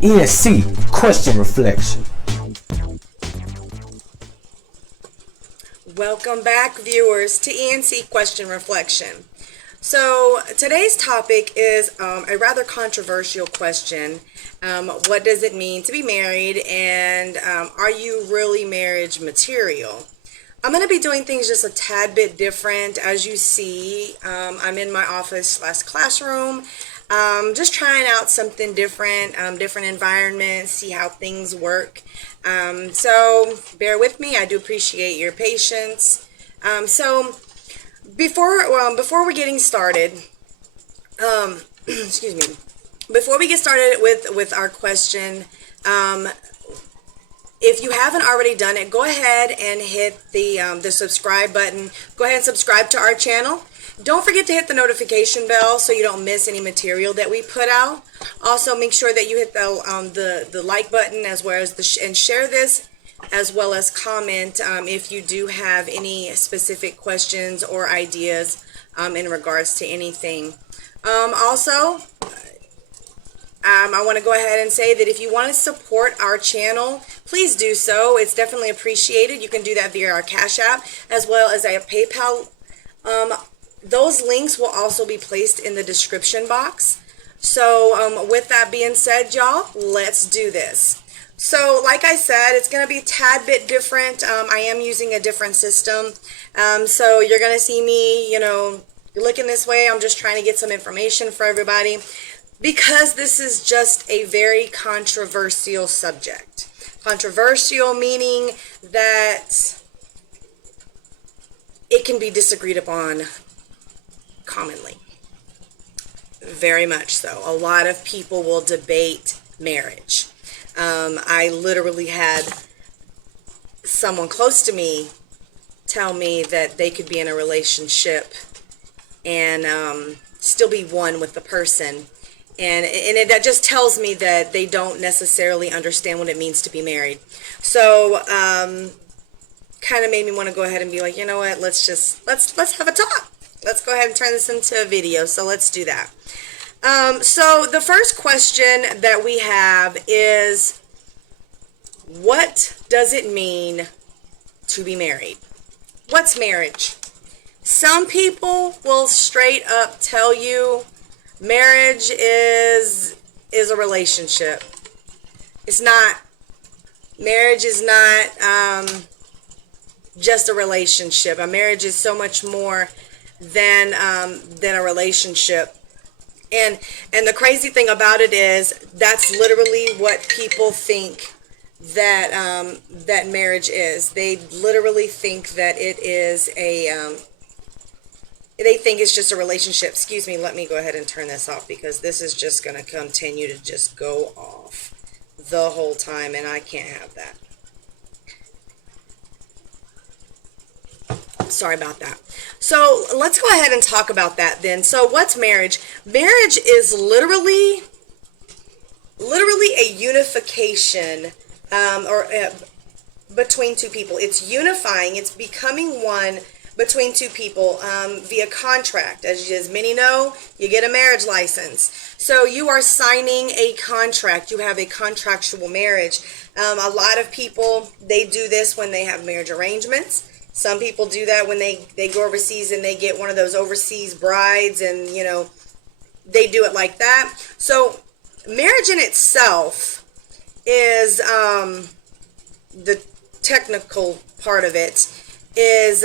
ENC question reflection. Welcome back, viewers, to ENC Question Reflection. So today's topic is a rather controversial question. What does it mean to be married, and are you really marriage material? I'm going to be doing things just a tad bit different. As you see, I'm in my office/classroom, just trying out something different, different environment, see how things work. So bear with me. I do appreciate your patience. So before we're getting started, excuse me, before we get started with our question, if you haven't already done it, go ahead and hit the subscribe button. Go ahead and subscribe to our channel. Don't forget to hit the notification bell so you don't miss any material that we put out. Also, make sure that you hit the like button as well as and share this, as well as comment if you do have any specific questions or ideas in regards to anything. Also, I want to go ahead and say that if you want to support our channel, please do so. It's definitely appreciated. You can do that via our Cash App as well as a PayPal. Those links will also be placed in the description box. So with that being said, y'all, let's do this. So like I said, it's going to be a tad bit different. I am using a different system. So you're going to see me, looking this way. I'm just trying to get some information for everybody, because this is just a very controversial subject. Controversial meaning that it can be disagreed upon commonly. Very much so. A lot of people will debate marriage. I literally had someone close to me tell me that they could be in a relationship and still be one with the person. And that just tells me that they don't necessarily understand what it means to be married. So, kind of made me want to go ahead and be like, you know what, let's have a talk. Let's go ahead and turn this into a video. So let's do that. So the first question that we have is, what does it mean to be married? What's marriage? Some people will straight up tell you marriage is a relationship. It's not. Marriage is not just a relationship. A marriage is so much more than a relationship. And the crazy thing about it is that's literally what people think that marriage is. They literally think that it is they think it's just a relationship. Excuse me, let me go ahead and turn this off, because this is just going to continue to just go off the whole time, and I can't have that. Sorry about that. So let's go ahead and talk about that then. So what's marriage? Marriage is literally a unification between two people. It's unifying. It's becoming one between two people via contract. As many know, you get a marriage license. So you are signing a contract. You have a contractual marriage. A lot of people, they do this when they have marriage arrangements. Some people do that when they go overseas and they get one of those overseas brides, and, they do it like that. So marriage in itself is, the technical part of it is,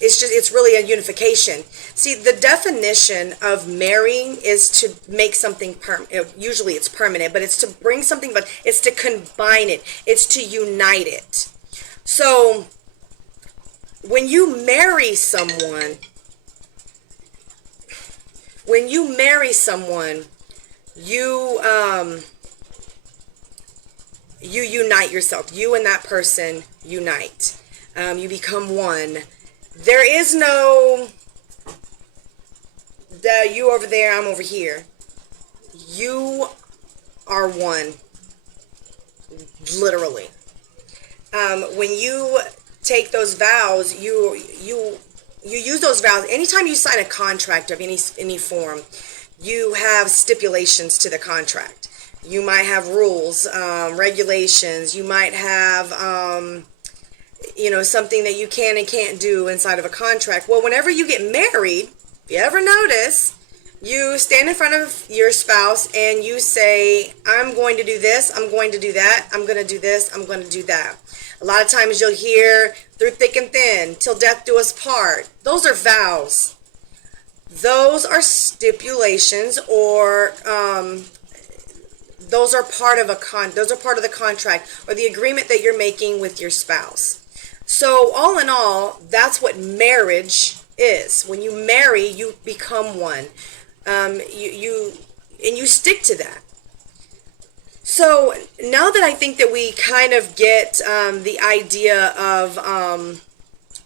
it's really a unification. See, the definition of marrying is to make something usually it's permanent, but it's to bring something, but it's to combine it. It's to unite it. So when you marry someone, you unite yourself. You and that person unite. You become one. There is no you over there, I'm over here. You are one, literally. When you take those vows, you use those vows. Anytime you sign a contract of any form, you have stipulations to the contract. You might have rules, regulations. You might have, something that you can and can't do inside of a contract. Well, whenever you get married, if you ever notice, you stand in front of your spouse and you say, I'm going to do this, I'm going to do that, I'm going to do this, I'm going to do that. A lot of times you'll hear, through thick and thin, till death do us part. Those are vows. Those are stipulations, or those are part of the contract or the agreement that you're making with your spouse. So all in all, that's what marriage is. When you marry, you become one. You stick to that. So now that I think that we kind of get the idea of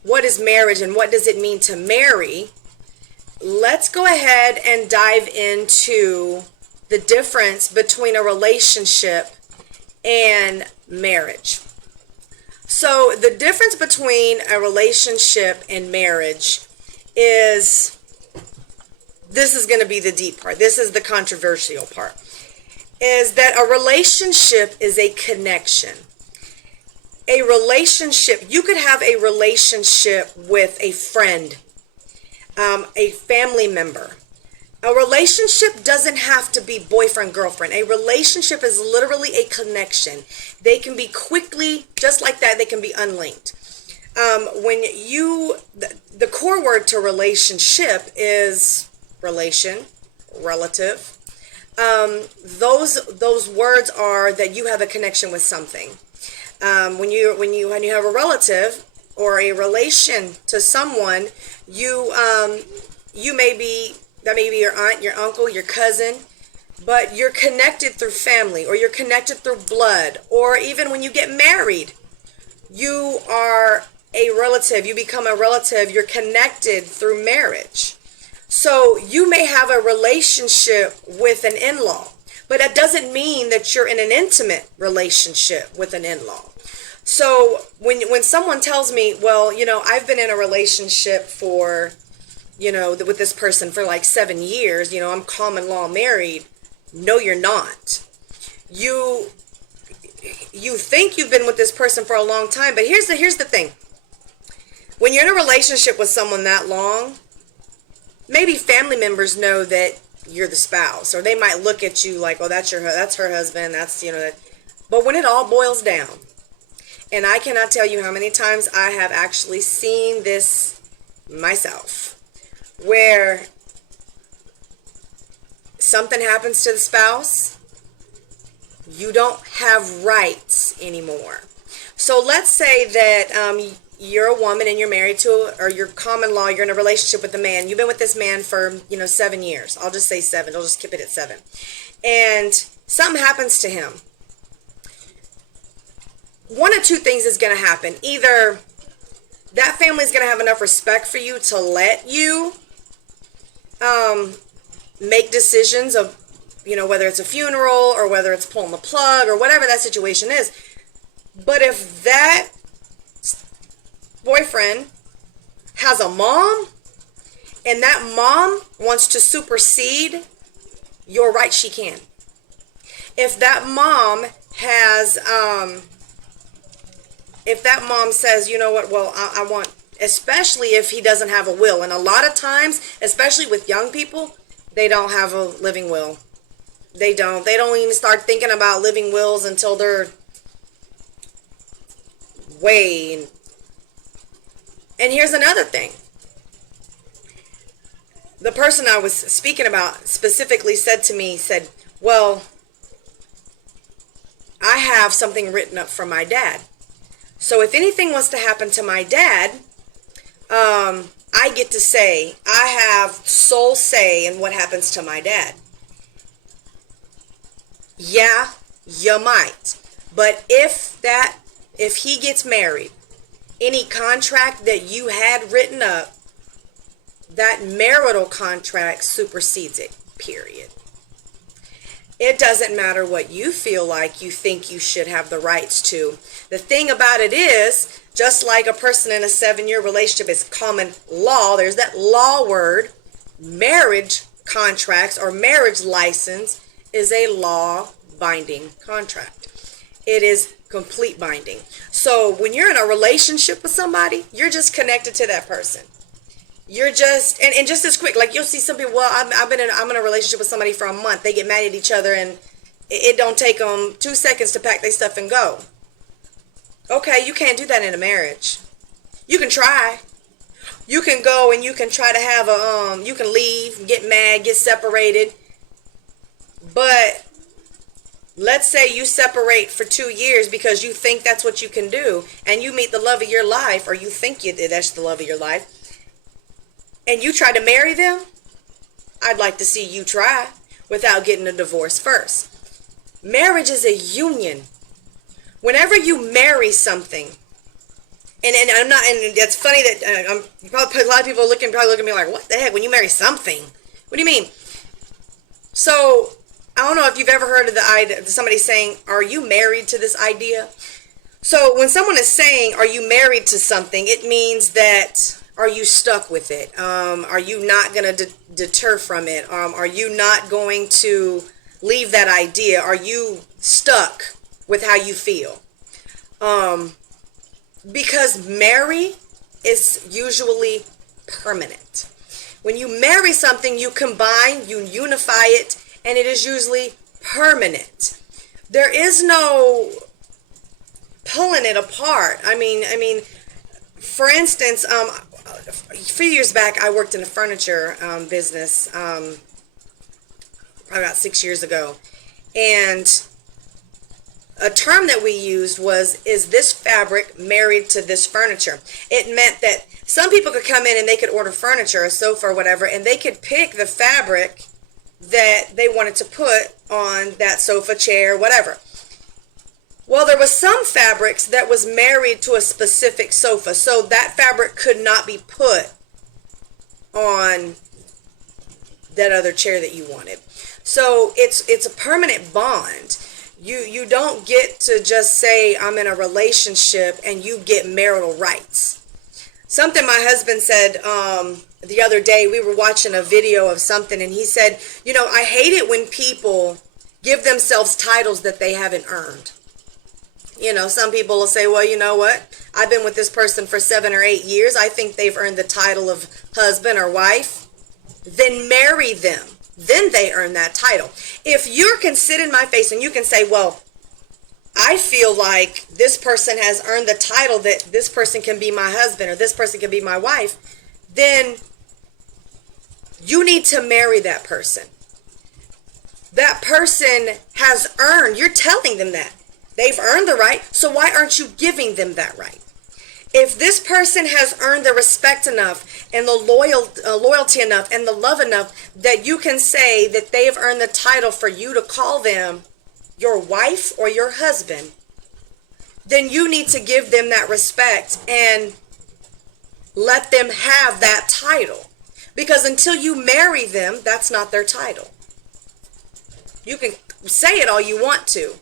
what is marriage and what does it mean to marry, let's go ahead and dive into the difference between a relationship and marriage. So the difference between a relationship and marriage is, this is going to be the deep part. This is the controversial part. Is that a relationship is a connection. A relationship, you could have a relationship with a friend, a family member. A relationship doesn't have to be boyfriend, girlfriend. A relationship is literally a connection. They can be quickly, just like that, they can be unlinked. The core word to relationship is relation, relative. Those words are that you have a connection with something. When you have a relative or a relation to someone, that may be your aunt, your uncle, your cousin, but you're connected through family, or you're connected through blood, or even when you get married, you are a relative. You become a relative. You're connected through marriage. So you may have a relationship with an in-law, but that doesn't mean that you're in an intimate relationship with an in-law. So when someone tells me, well, I've been in a relationship for, with this person for like 7 years, I'm common law married. No, you're not. You think you've been with this person for a long time, but here's the thing. When you're in a relationship with someone that long, maybe family members know that you're the spouse, or they might look at you like, oh, that's her husband, that's, but when it all boils down, and I cannot tell you how many times I have actually seen this myself, where something happens to the spouse, you don't have rights anymore. So let's say that you're a woman and you're married to, or you're common law, you're in a relationship with a man. You've been with this man for, 7 years. I'll just say 7. I'll just keep it at 7. And something happens to him. One of two things is going to happen. Either that family's going to have enough respect for you to let you make decisions of, whether it's a funeral or whether it's pulling the plug or whatever that situation is. But if that boyfriend has a mom and that mom wants to supersede your right, she can. If that mom has, if that mom says, you know what, well, I want, especially if he doesn't have a will. And a lot of times, especially with young people, they don't have a living will. They don't even start thinking about living wills until they're way. And here's another thing. The person I was speaking about specifically said, well, I have something written up from my dad. So if anything was to happen to my dad, I get to say, I have sole say in what happens to my dad. Yeah, you might. But if he gets married, any contract that you had written up, that marital contract supersedes it, period. It doesn't matter what you feel like you think you should have the rights to. The thing about it is, just like a person in a 7-year relationship is common law, there's that law word, marriage contracts or marriage license is a law binding contract. It is complete binding. So when you're in a relationship with somebody, you're just connected to that person. You're just, and just as quick, like you'll see some people, well, I'm in a relationship with somebody for a month. They get mad at each other and it don't take them 2 seconds to pack their stuff and go. Okay, you can't do that in a marriage. You can try. You can go and you can try to have you can leave, get mad, get separated. But let's say you separate for 2 years because you think that's what you can do, and you meet the love of your life, or you think that's the love of your life, and you try to marry them. I'd like to see you try without getting a divorce first. Marriage is a union. Whenever you marry something, and I'm not, and it's funny that probably a lot of people probably look at me like, what the heck? When you marry something, what do you mean? So I don't know if you've ever heard of the idea, somebody saying, "Are you married to this idea?" So when someone is saying, "Are you married to something?" it means that, are you stuck with it? Are you not going to deter from it? Are you not going to leave that idea? Are you stuck with how you feel? Because marry is usually permanent. When you marry something, you combine, you unify it, and it is usually permanent. There is no pulling it apart. I mean, for instance, a few years back, I worked in a furniture business, probably about 6 years ago, and a term that we used was, is this fabric married to this furniture? It meant that some people could come in and they could order furniture, a sofa or whatever, and they could pick the fabric that they wanted to put on that sofa, chair, whatever. Well, there was some fabrics that was married to a specific sofa, so that fabric could not be put on that other chair that you wanted. So it's a permanent bond. You don't get to just say, I'm in a relationship and you get marital rights. Something my husband said the other day, we were watching a video of something, and he said, I hate it when people give themselves titles that they haven't earned. Some people will say, well, you know what? I've been with this person for 7 or 8 years. I think they've earned the title of husband or wife. Then marry them. Then they earn that title. If you can sit in my face and you can say, well, I feel like this person has earned the title that this person can be my husband or this person can be my wife, then you need to marry that person. That person has earned, you're telling them that. They've earned the right, so why aren't you giving them that right? If this person has earned the respect enough and the loyalty enough and the love enough that you can say that they have earned the title for you to call them your wife or your husband, then you need to give them that respect and let them have that title. Because until you marry them, that's not their title. You can say it all you want to,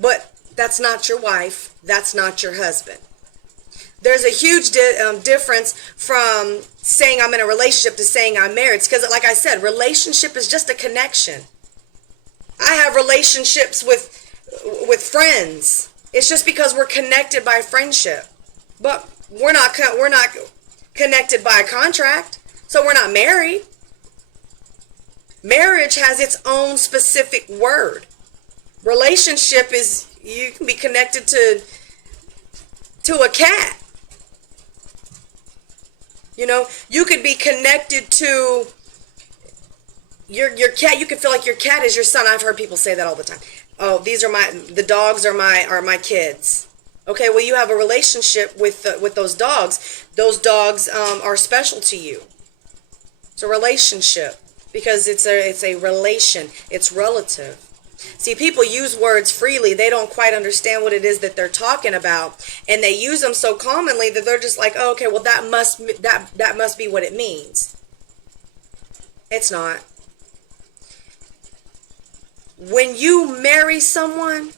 but that's not your wife, that's not your husband. There's a huge difference from saying I'm in a relationship to saying I'm married. Because like I said, relationship is just a connection. I have relationships with friends. It's just because we're connected by friendship. But we're not connected by a contract. So we're not married. Marriage has its own specific word. Relationship is, you can be connected to a cat. You could be connected to your cat. You could feel like your cat is your son. I've heard people say that all the time. Oh, the dogs are my kids. Okay, well, you have a relationship with those dogs. Those dogs are special to you. It's a relationship because it's a relation. It's relative. See, people use words freely. They don't quite understand what it is that they're talking about, and they use them so commonly that they're just like, oh, okay, well, that must be what it means. It's not. When you marry someone,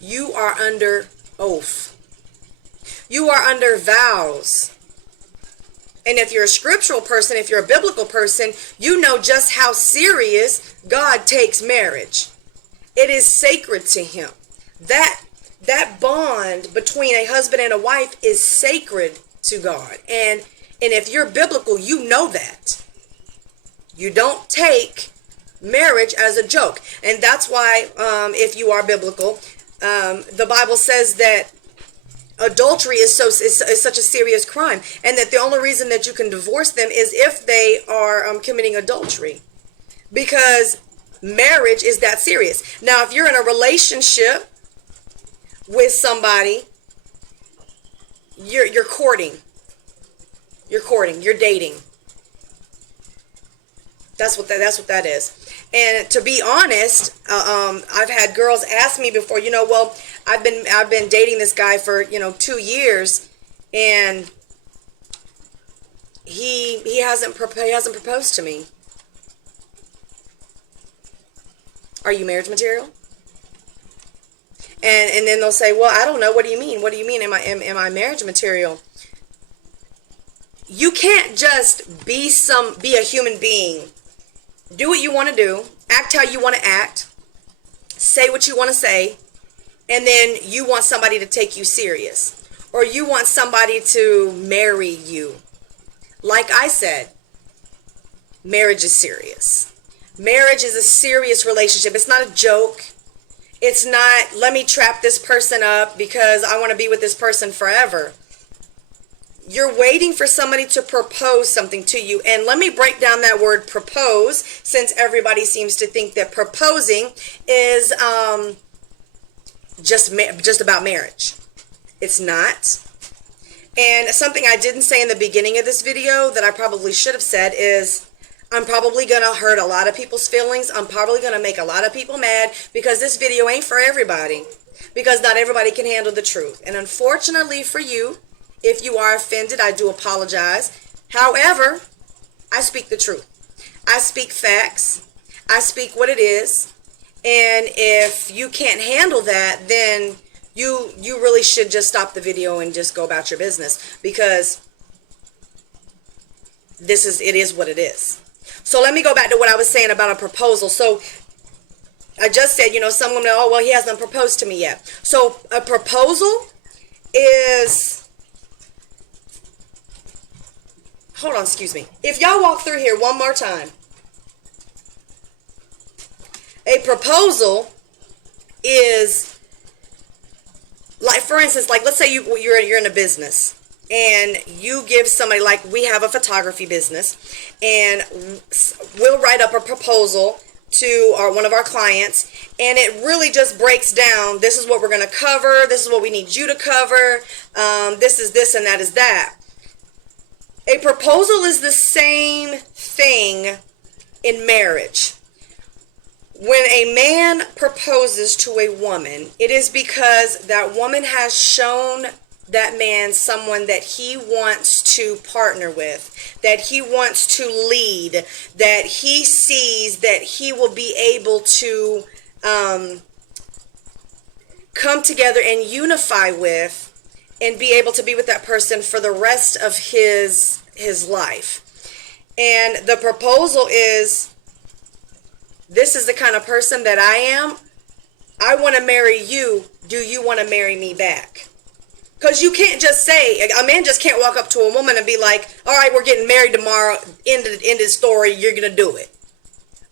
you are under oath. You are under vows. And if you're a scriptural person, if you're a biblical person, you know just how serious God takes marriage. It is sacred to him. That bond between a husband and a wife is sacred to God. And if you're biblical, you know that. You don't take marriage as a joke. And that's why, if you are biblical, the Bible says that adultery is such a serious crime, and that the only reason that you can divorce them is if they are committing adultery, because marriage is that serious. Now, if you're in a relationship with somebody, you're courting, you're dating. That's what that is. And to be honest, I've had girls ask me before, well, I've been dating this guy for 2 years, and he hasn't proposed to me. Are you marriage material? And then they'll say, well, I don't know. What do you mean? What do you mean? Am I marriage material? You can't just be a human being. Do what you want to do, act how you want to act, say what you want to say, and then you want somebody to take you serious, or you want somebody to marry you. Like I said, marriage is serious. Marriage is a serious relationship. It's not a joke. It's not, let me trap this person up because I want to be with this person forever. You're waiting for somebody to propose something to you. And let me break down that word propose, since everybody seems to think that proposing is just about marriage. It's not. And something I didn't say in the beginning of this video that I probably should have said is, I'm probably going to hurt a lot of people's feelings. I'm probably going to make a lot of people mad, because this video ain't for everybody. Because not everybody can handle the truth. And unfortunately for you, if you are offended, I do apologize. However, I speak the truth. I speak facts. I speak what it is. And if you can't handle that, then you really should just stop the video and just go about your business, because it is what it is. So let me go back to what I was saying about a proposal. So I just said, some women, oh, well, he hasn't proposed to me yet. So a proposal is, hold on, excuse me. If y'all walk through here one more time, a proposal is, like, for instance, like, let's say you're in a business, and you give somebody, like, we have a photography business, and we'll write up a proposal to one of our clients, and it really just breaks down, this is what we're going to cover, this is what we need you to cover, this is this and that is that. A proposal is the same thing in marriage. When a man proposes to a woman, it is because that woman has shown that man someone that he wants to partner with, that he wants to lead, that he sees that he will be able to come together and unify with, and be able to be with that person for the rest of his life. And the proposal is, this is the kind of person that I am. I want to marry you. Do you want to marry me back? Because you can't just say, a man just can't walk up to a woman and be like, all right, we're getting married tomorrow, end of the story, you're going to do it.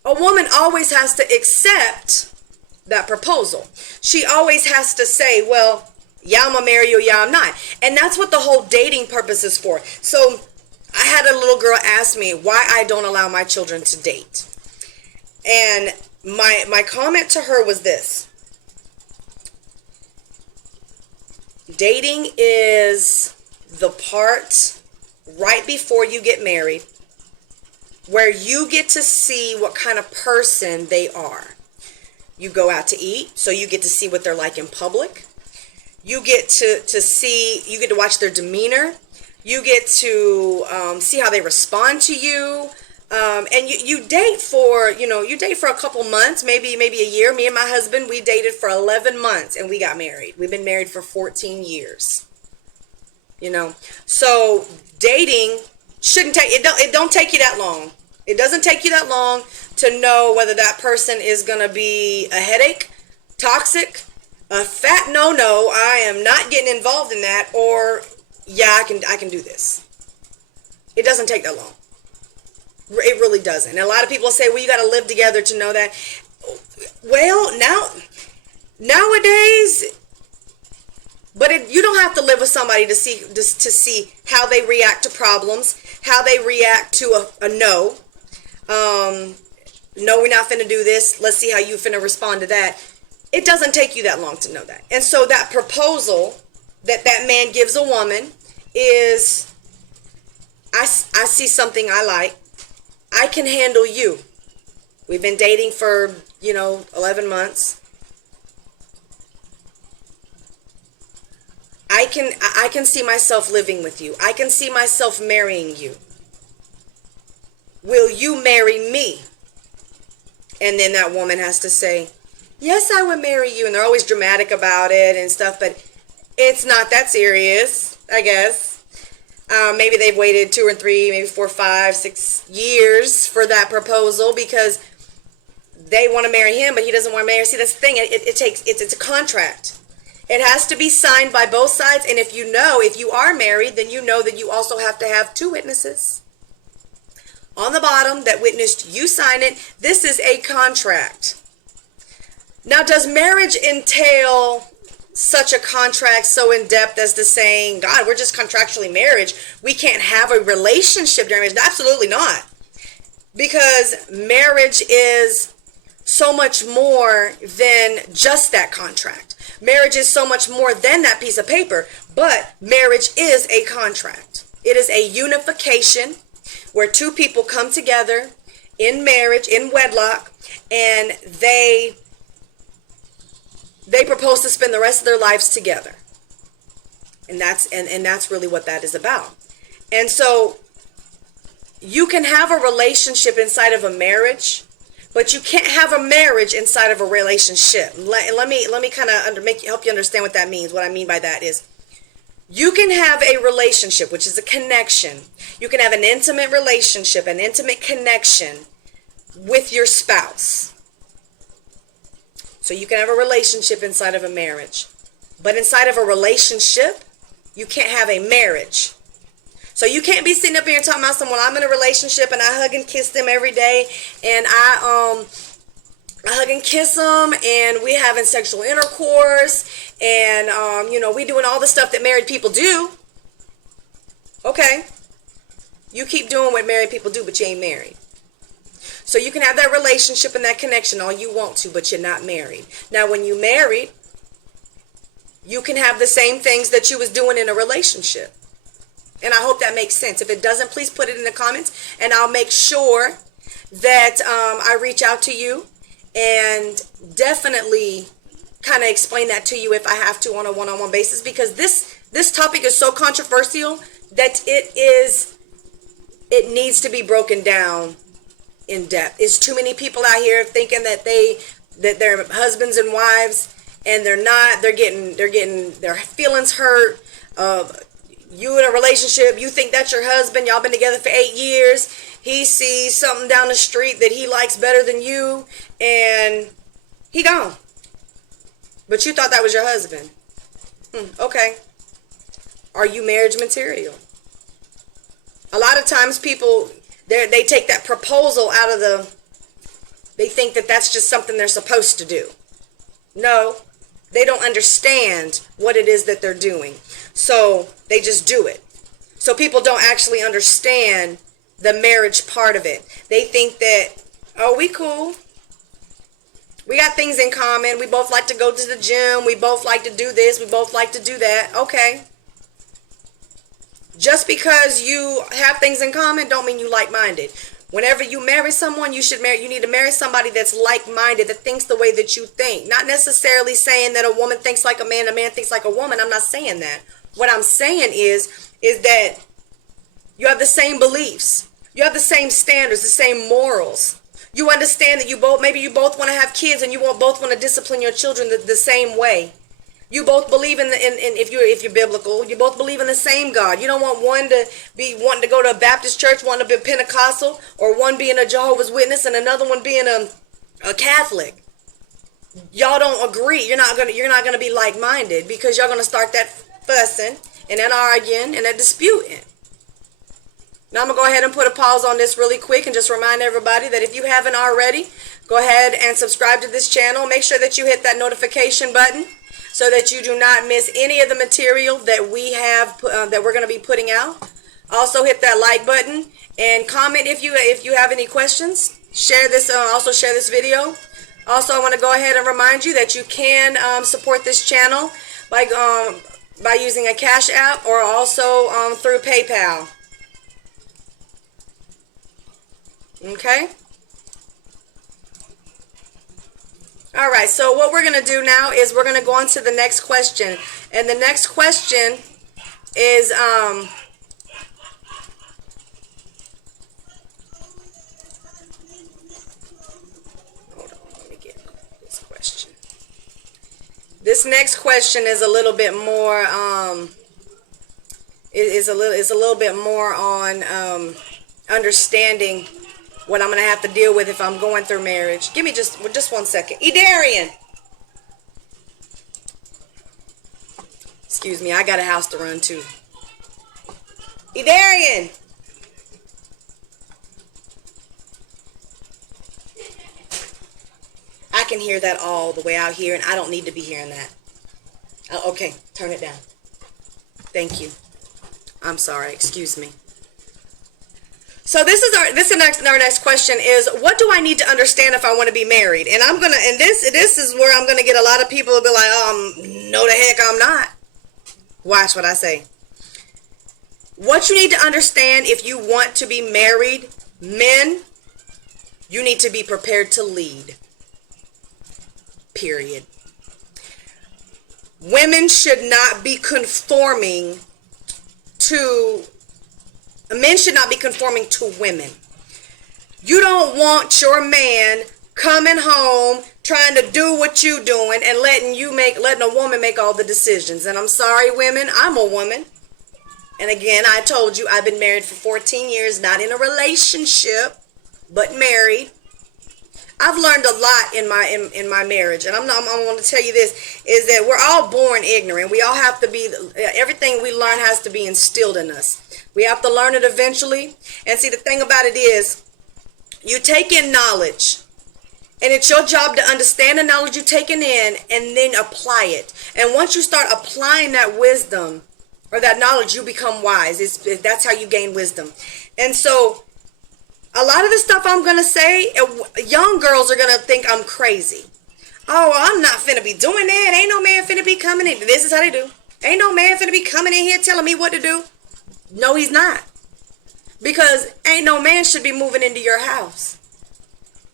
A woman always has to accept that proposal. She always has to say, well, yeah, I'm going to marry you, yeah, I'm not. And that's what the whole dating purpose is for. So I had a little girl ask me why I don't allow my children to date. And my comment to her was this. Dating is the part right before you get married where you get to see what kind of person they are. You go out to eat, so you get to see what they're like in public. You get to see, you get to watch their demeanor. You get to see how they respond to you. And you date for, a couple months, maybe a year. Me and my husband, we dated for 11 months and we got married. We've been married for 14 years. So dating Shouldn't take it don't take you that long. It doesn't take you that long to know whether that person is going to be a headache, toxic, a fat no, I am not getting involved in that, or yeah, I can do this. It doesn't take that long. It really doesn't. And a lot of people say, well, you got to live together to know that. Well, nowadays, but you don't have to live with somebody to see how they react to problems, how they react to a no. No, we're not finna do this. Let's see how you finna respond to that. It doesn't take you that long to know that. And so that proposal that man gives a woman is, I see something I like. I can handle you. We've been dating for, 11 months. I can see myself living with you. I can see myself marrying you. Will you marry me? And then that woman has to say, yes, I would marry you. And they're always dramatic about it and stuff, but it's not that serious, I guess. Maybe they've waited 2 or 3, maybe 4, 5, 6 years for that proposal because they want to marry him, but he doesn't want to marry her. See, that's the thing. It's a contract. It has to be signed by both sides. And if you are married, then you know that you also have to have 2 witnesses on the bottom that witnessed you sign it. This is a contract. Now, does marriage entail such a contract so in depth as to saying, God, we're just contractually married, we can't have a relationship during marriage? Absolutely not. Because marriage is so much more than just that contract. Marriage is so much more than that piece of paper. But marriage is a contract. It is a unification where 2 people come together in marriage, in wedlock, and they propose to spend the rest of their lives together. And that's really what that is about. And so you can have a relationship inside of a marriage, but you can't have a marriage inside of a relationship. Let me kind of help you understand what that means. What I mean by that is, you can have a relationship, which is a connection. You can have an intimate relationship, an intimate connection with your spouse. So you can have a relationship inside of a marriage. But inside of a relationship, you can't have a marriage. So you can't be sitting up here and talking about someone, I'm in a relationship and I hug and kiss them every day, and I hug and kiss them, and we having sexual intercourse, and we doing all the stuff that married people do. Okay, you keep doing what married people do, but you ain't married. So you can have that relationship and that connection all you want to, but you're not married. Now, when you married, you can have the same things that you was doing in a relationship. And I hope that makes sense. If it doesn't, please put it in the comments, and I'll make sure that I reach out to you and definitely kind of explain that to you if I have to on a one-on-one basis, because this topic is so controversial that it needs to be broken down in depth. It's too many people out here thinking that they're husbands and wives, and they're not. They're getting their feelings hurt. You in a relationship, you think that's your husband, y'all been together for 8 years, he sees something down the street that he likes better than you, and he gone. But you thought that was your husband. Okay. Are you marriage material? A lot of times people, they take that proposal out of they think that that's just something they're supposed to do. No, they don't understand what it is that they're doing. So they just do it. So people don't actually understand the marriage part of it. They think that, oh, we cool. We got things in common. We both like to go to the gym. We both like to do this. We both like to do that. Okay. Just because you have things in common don't mean you like-minded. Whenever you marry someone, you need to marry somebody that's like-minded, that thinks the way that you think. Not necessarily saying that a woman thinks like a man thinks like a woman. I'm not saying that. What I'm saying is that you have the same beliefs. You have the same standards, the same morals. You understand that maybe you both want to have kids, and you both want to discipline your children the same way. You both believe in if you're biblical, you both believe in the same God. You don't want one to be wanting to go to a Baptist church, one to be Pentecostal, or one being a Jehovah's Witness and another one being a Catholic. Y'all don't agree. You're not gonna be like-minded, because y'all gonna start that fussing and that arguing and that disputing. Now I'm gonna go ahead and put a pause on this really quick and just remind everybody that if you haven't already, go ahead and subscribe to this channel. Make sure that you hit that notification button so that you do not miss any of the material that we have that we're going to be putting out. Also hit that like button and comment if you have any questions. Share this also share this video. Also, I want to go ahead and remind you that you can support this channel by using a Cash App or also through PayPal. Okay? All right, so what we're going to do now is we're going to go on to the next question. And the next question is hold on, let me get this question. This next question is a little bit more is a little bit more on understanding what I'm going to have to deal with if I'm going through marriage. Give me just 1 second. Edarian! Excuse me, I got a house to run to. Edarian! I can hear that all the way out here, and I don't need to be hearing that. Okay, turn it down. Thank you. I'm sorry, excuse me. So our next question is, what do I need to understand if I want to be married? And this is where I'm gonna get a lot of people to be like, no the heck I'm not. Watch what I say. What you need to understand if you want to be married, men, you need to be prepared to lead. Period. Women should not be conforming to Men should not be conforming to women. You don't want your man coming home trying to do what you doing and letting a woman make all the decisions. And I'm sorry, women, I'm a woman. And again, I told you I've been married for 14 years, not in a relationship, but married. I've learned a lot in my marriage, and I'm going to tell you this, is that we're all born ignorant. We all have to be, everything we learn has to be instilled in us. We have to learn it eventually. And see, the thing about it is, you take in knowledge, and it's your job to understand the knowledge you're taking in and then apply it. And once you start applying that wisdom or that knowledge, you become wise. That's how you gain wisdom. And so a lot of the stuff I'm going to say, young girls are going to think I'm crazy. Oh, I'm not finna be doing that. Ain't no man finna be coming in. This is how they do. Ain't no man finna be coming in here telling me what to do. No, he's not. Because ain't no man should be moving into your house.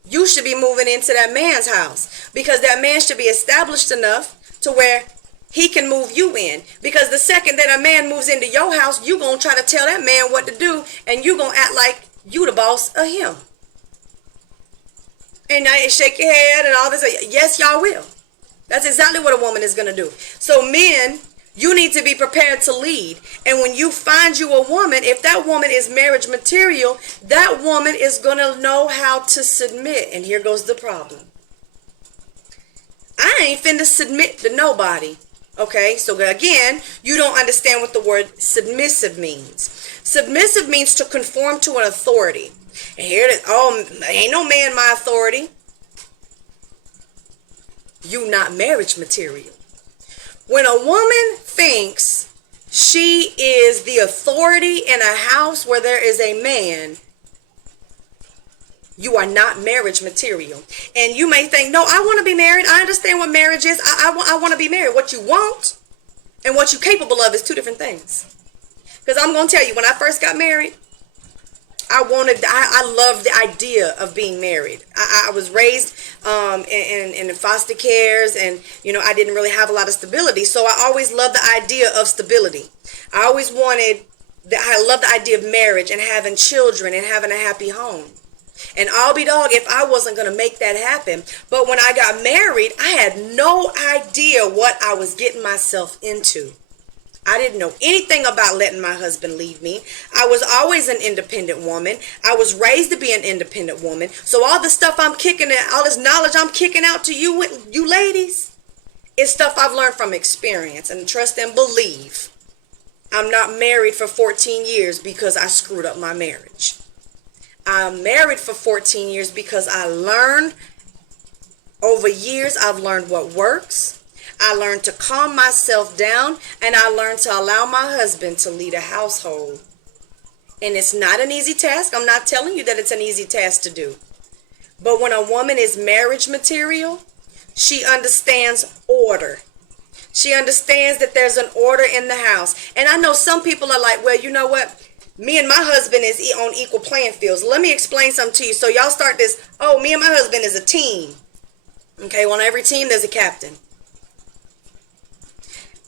You should be moving into that man's house. Because that man should be established enough to where he can move you in. Because the second that a man moves into your house, you going to try to tell that man what to do. And you going to act like you the boss of him. And now you shake your head and all this. Yes, y'all will. That's exactly what a woman is going to do. So men, you need to be prepared to lead. And when you find you a woman, if that woman is marriage material, that woman is going to know how to submit. And here goes the problem. I ain't finna submit to nobody. Okay, so again, you don't understand what the word submissive means. Submissive means to conform to an authority. And here it is, oh, ain't no man my authority. You not marriage material. When a woman thinks she is the authority in a house where there is a man, you are not marriage material. And you may think, no, I want to be married. I understand what marriage is. I want to be married. What you want and what you're capable of is two different things. Because I'm going to tell you, when I first got married, I loved the idea of being married. I was raised in foster cares, and I didn't really have a lot of stability. So I always loved the idea of stability. I loved the idea of marriage and having children and having a happy home. And I'll be dog if I wasn't going to make that happen. But when I got married, I had no idea what I was getting myself into. I didn't know anything about letting my husband leave me. I was always an independent woman. I was raised to be an independent woman. So all the stuff I'm kicking out, all this knowledge I'm kicking out to you ladies, is stuff I've learned from experience. And trust and believe, I'm not married for 14 years because I screwed up my marriage. I'm married for 14 years because I learned over years, I've learned what works. I learned to calm myself down, and I learned to allow my husband to lead a household. And it's not an easy task. I'm not telling you that it's an easy task to do. But when a woman is marriage material, she understands order. She understands that there's an order in the house. And I know some people are like, well, you know what? Me and my husband is on equal playing fields. Let me explain something to you. So y'all start this, oh, me and my husband is a team. Okay, well, on every team, there's a captain.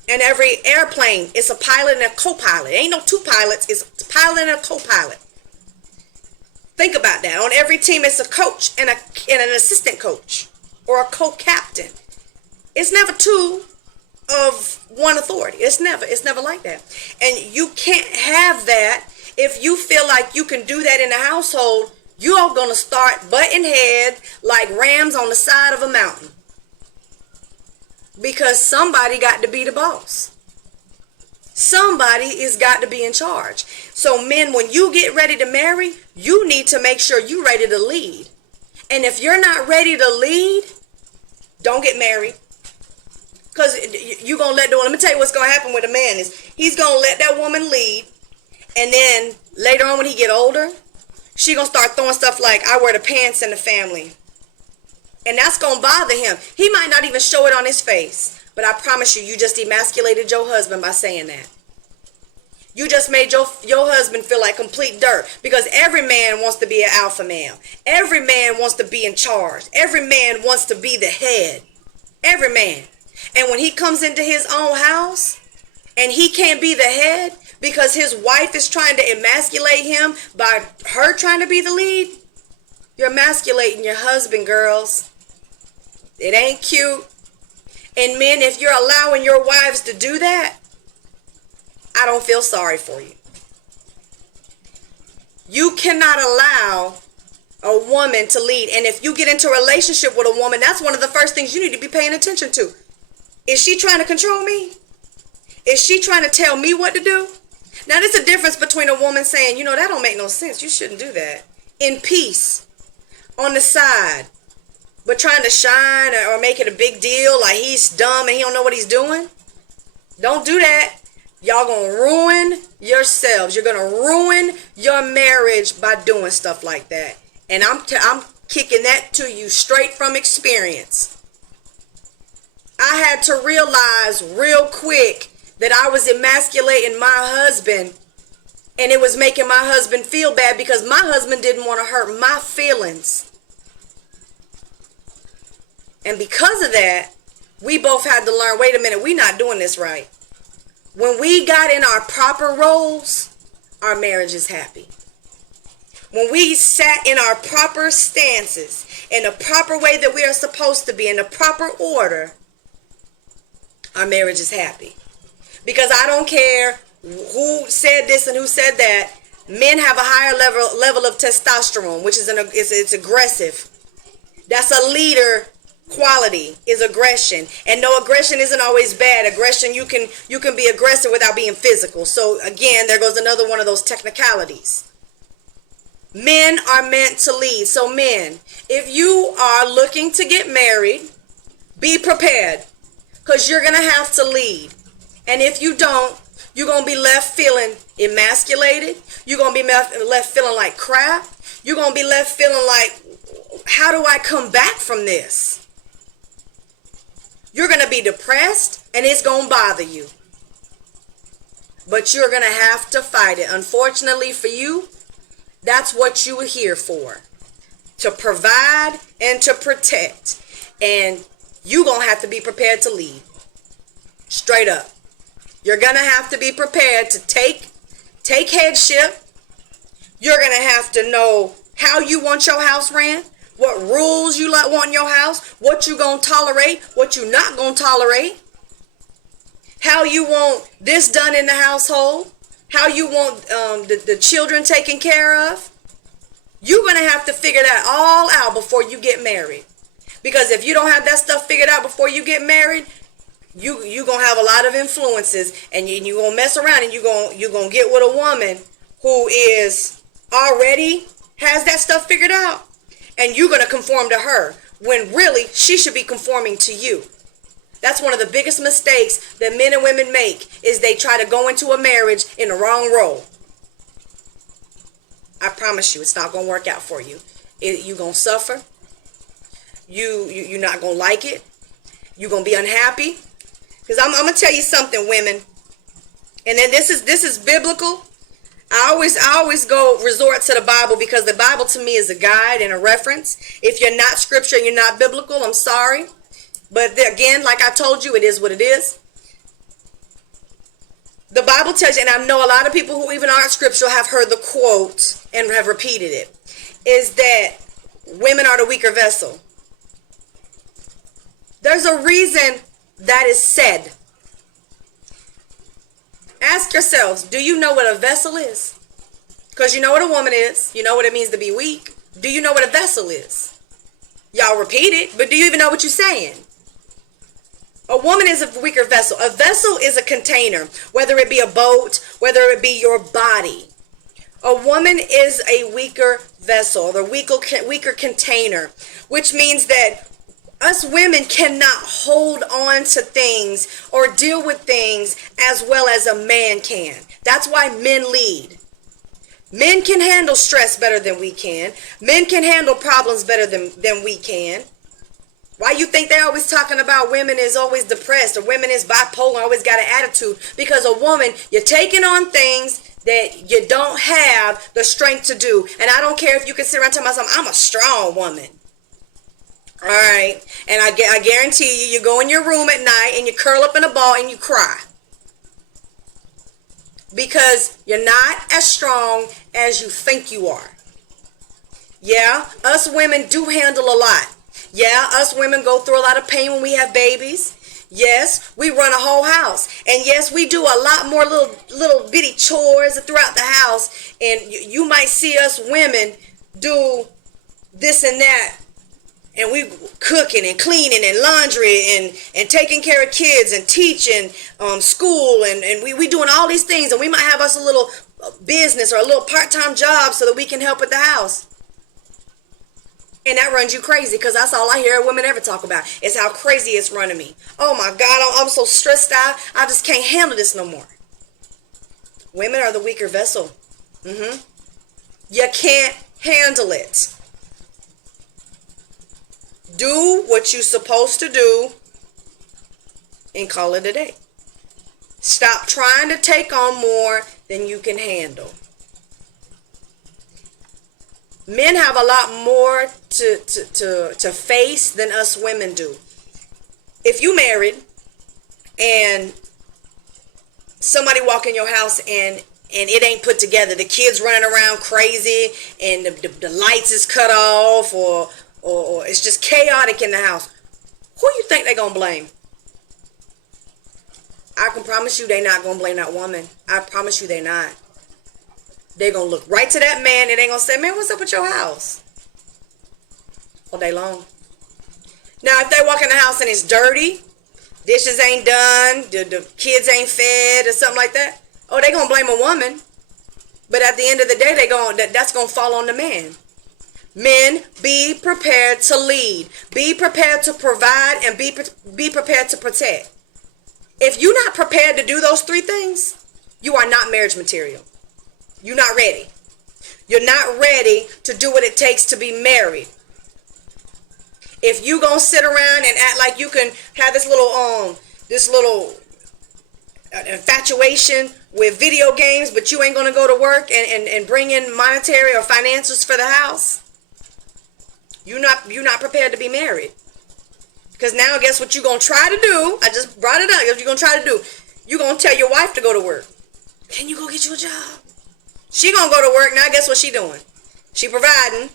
And every airplane, it's a pilot and a co-pilot. Ain't no two pilots, it's a pilot and a co-pilot. Think about that. On every team, it's a coach and an assistant coach or a co-captain. It's never two of one authority. It's never like that. And you can't have that if you feel like you can do that in a household. You are going to start butting heads like rams on the side of a mountain. Because somebody got to be the boss. Somebody is got to be in charge. So men, when you get ready to marry, you need to make sure you're ready to lead. And if you're not ready to lead, don't get married. Because you're going to let the woman, let me tell you what's going to happen with a man is he's going to let that woman lead. And then later on when he get older, she going to start throwing stuff like, I wear the pants in the family. And that's going to bother him. He might not even show it on his face. But I promise you, you just emasculated your husband by saying that. You just made your husband feel like complete dirt. Because every man wants to be an alpha male. Every man wants to be in charge. Every man wants to be the head. Every man. And when he comes into his own house and he can't be the head because his wife is trying to emasculate him by her trying to be the lead, you're emasculating your husband, girls. It ain't cute. And men, if you're allowing your wives to do that, I don't feel sorry for you. You cannot allow a woman to lead. And if you get into a relationship with a woman, that's one of the first things you need to be paying attention to. Is she trying to control me? Is she trying to tell me what to do? Now, there's a difference between a woman saying, you know, that don't make no sense. You shouldn't do that. In peace, on the side. But trying to shine or make it a big deal like he's dumb and he don't know what he's doing. Don't do that. Y'all gonna ruin yourselves. You're gonna ruin your marriage by doing stuff like that. And I'm kicking that to you straight from experience. I had to realize real quick that I was emasculating my husband, and it was making my husband feel bad because my husband didn't want to hurt my feelings. And because of that, we both had to learn, wait a minute, we're not doing this right. When we got in our proper roles, our marriage is happy. When we sat in our proper stances, in the proper way that we are supposed to be, in the proper order, our marriage is happy. Because I don't care who said this and who said that, men have a higher level of testosterone, which is it's aggressive. That's a leader quality, is aggression. And no, aggression isn't always bad. Aggression, you can be aggressive without being physical. So again, there goes another one of those technicalities. Men are meant to lead. So men, if you are looking to get married, be prepared. Because you're going to have to lead. And if you don't, you're going to be left feeling emasculated. You're going to be left feeling like crap. You're going to be left feeling like, how do I come back from this? You're going to be depressed and it's going to bother you. But you're going to have to fight it. Unfortunately for you, that's what you are here for. To provide and to protect. And you're going to have to be prepared to lead. Straight up. You're going to have to be prepared to take headship. You're going to have to know how you want your house ran, what rules you want in your house, what you gonna tolerate, what you not gonna tolerate, how you want this done in the household, how you want the children taken care of. You're gonna have to figure that all out before you get married. Because if you don't have that stuff figured out before you get married, you gonna have a lot of influences, and you gonna mess around, and you gonna get with a woman who is already has that stuff figured out, and you're gonna conform to her when really she should be conforming to you. That's one of the biggest mistakes that men and women make, is they try to go into a marriage in the wrong role. I promise you, it's not gonna work out for you. You're gonna suffer. You're not gonna like it. You're gonna be unhappy. Because I'm gonna tell you something, women. And then this is biblical. I always go resort to the Bible, because the Bible to me is a guide and a reference. If you're not scripture and you're not biblical, I'm sorry. But again, like I told you, it is what it is. The Bible tells you, and I know a lot of people who even aren't scriptural have heard the quote and have repeated it, is that women are the weaker vessel. There's a reason that is said. Ask yourselves, do you know what a vessel is? Because you know what a woman is. You know what it means to be weak. Do you know what a vessel is? Y'all repeat it, but do you even know what you're saying? A woman is a weaker vessel. A vessel is a container, whether it be a boat, whether it be your body. A woman is a weaker vessel, the weaker container, which means that us women cannot hold on to things or deal with things as well as a man can. That's why men lead. Men can handle stress better than we can. Men can handle problems better than we can. Why you think they're always talking about women is always depressed, or women is bipolar, always got an attitude? Because a woman, you're taking on things that you don't have the strength to do. And I don't care if you can sit around and tell myself, I'm a strong woman. All right. And I guarantee you go in your room at night and you curl up in a ball and you cry. Because you're not as strong as you think you are. Yeah, us women do handle a lot. Yeah, us women go through a lot of pain when we have babies. Yes, we run a whole house. And yes, we do a lot more little bitty chores throughout the house. And you might see us women do this and that. And we cooking and cleaning and laundry and taking care of kids and teaching school. And we doing all these things. And we might have us a little business or a little part-time job so that we can help at the house. And that runs you crazy, because that's all I hear women ever talk about, is how crazy it's running me. Oh my God, I'm so stressed out. I just can't handle this no more. Women are the weaker vessel. You can't handle it. Do what you're supposed to do and call it a day. Stop trying to take on more than you can handle. Men have a lot more to face than us women do. If you married and somebody walk in your house and it ain't put together, the kids running around crazy and the lights is cut off, or it's just chaotic in the house, who you think they gonna blame? I can promise you they not gonna blame that woman. I promise you they not. They're going to look right to that man and they're going to say, man, what's up with your house? All day long. Now, if they walk in the house and it's dirty, dishes ain't done, the kids ain't fed or something like that, oh, they're going to blame a woman. But at the end of the day, that's going to fall on the man. Men, be prepared to lead. Be prepared to provide, and be prepared to protect. If you're not prepared to do those three things, you are not marriage material. You're not ready. You're not ready to do what it takes to be married. If you gonna sit around and act like you can have this little infatuation with video games, but you ain't gonna go to work and bring in monetary or financials for the house, you're not prepared to be married. Because now, guess what you're gonna try to do? I just brought it up. What you're gonna try to do? You're gonna tell your wife to go to work. Can you go get you a job? She gonna go to work. Now guess what she doing? She providing.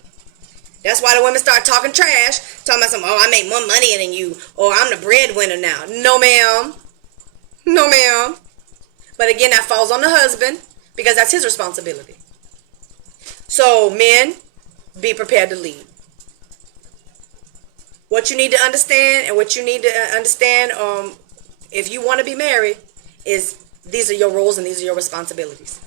That's why the women start talking trash, talking about some, oh, I make more money than you, or I'm the breadwinner now. No, ma'am. No, ma'am. But again, that falls on the husband because that's his responsibility. So, men, be prepared to lead. What you need to understand and what you need to understand if you want to be married is these are your roles and these are your responsibilities.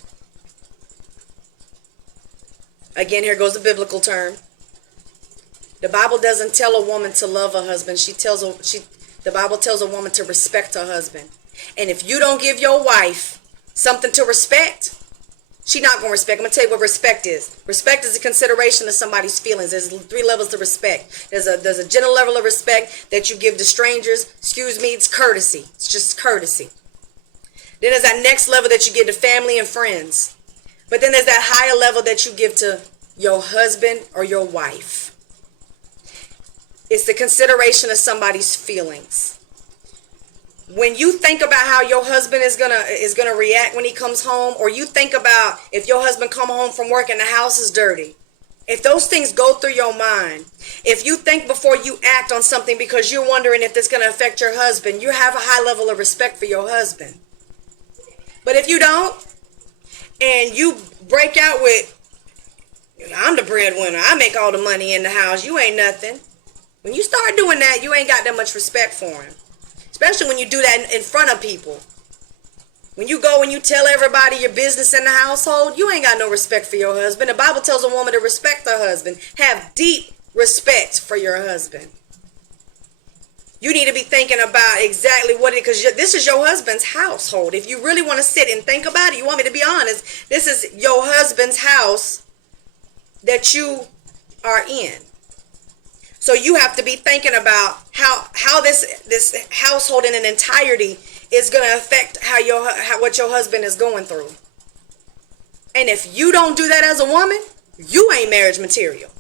Again, here goes a biblical term. The Bible doesn't tell a woman to love her husband. The Bible tells a woman to respect her husband. And if you don't give your wife something to respect, she's not going to respect. I'm going to tell you what respect is. Respect is a consideration of somebody's feelings. There's 3 levels to respect. There's a general level of respect that you give to strangers. Excuse me, it's courtesy. It's just courtesy. Then there's that next level that you give to family and friends. But then there's that higher level that you give to your husband or your wife. It's the consideration of somebody's feelings. When you think about how your husband is gonna react when he comes home, or you think about if your husband come home from work and the house is dirty, if those things go through your mind, if you think before you act on something because you're wondering if it's gonna affect your husband, you have a high level of respect for your husband. But if you don't, and you break out with, I'm the breadwinner, I make all the money in the house, you ain't nothing. When you start doing that, you ain't got that much respect for him. Especially when you do that in front of people. When you go and you tell everybody your business in the household, you ain't got no respect for your husband. The Bible tells a woman to respect her husband. Have deep respect for your husband. You need to be thinking about exactly what it is, because this is your husband's household. If you really want to sit and think about it, you want me to be honest, this is your husband's house that you are in. So you have to be thinking about how this household in an entirety is going to affect what your husband is going through. And if you don't do that as a woman, you ain't marriage material.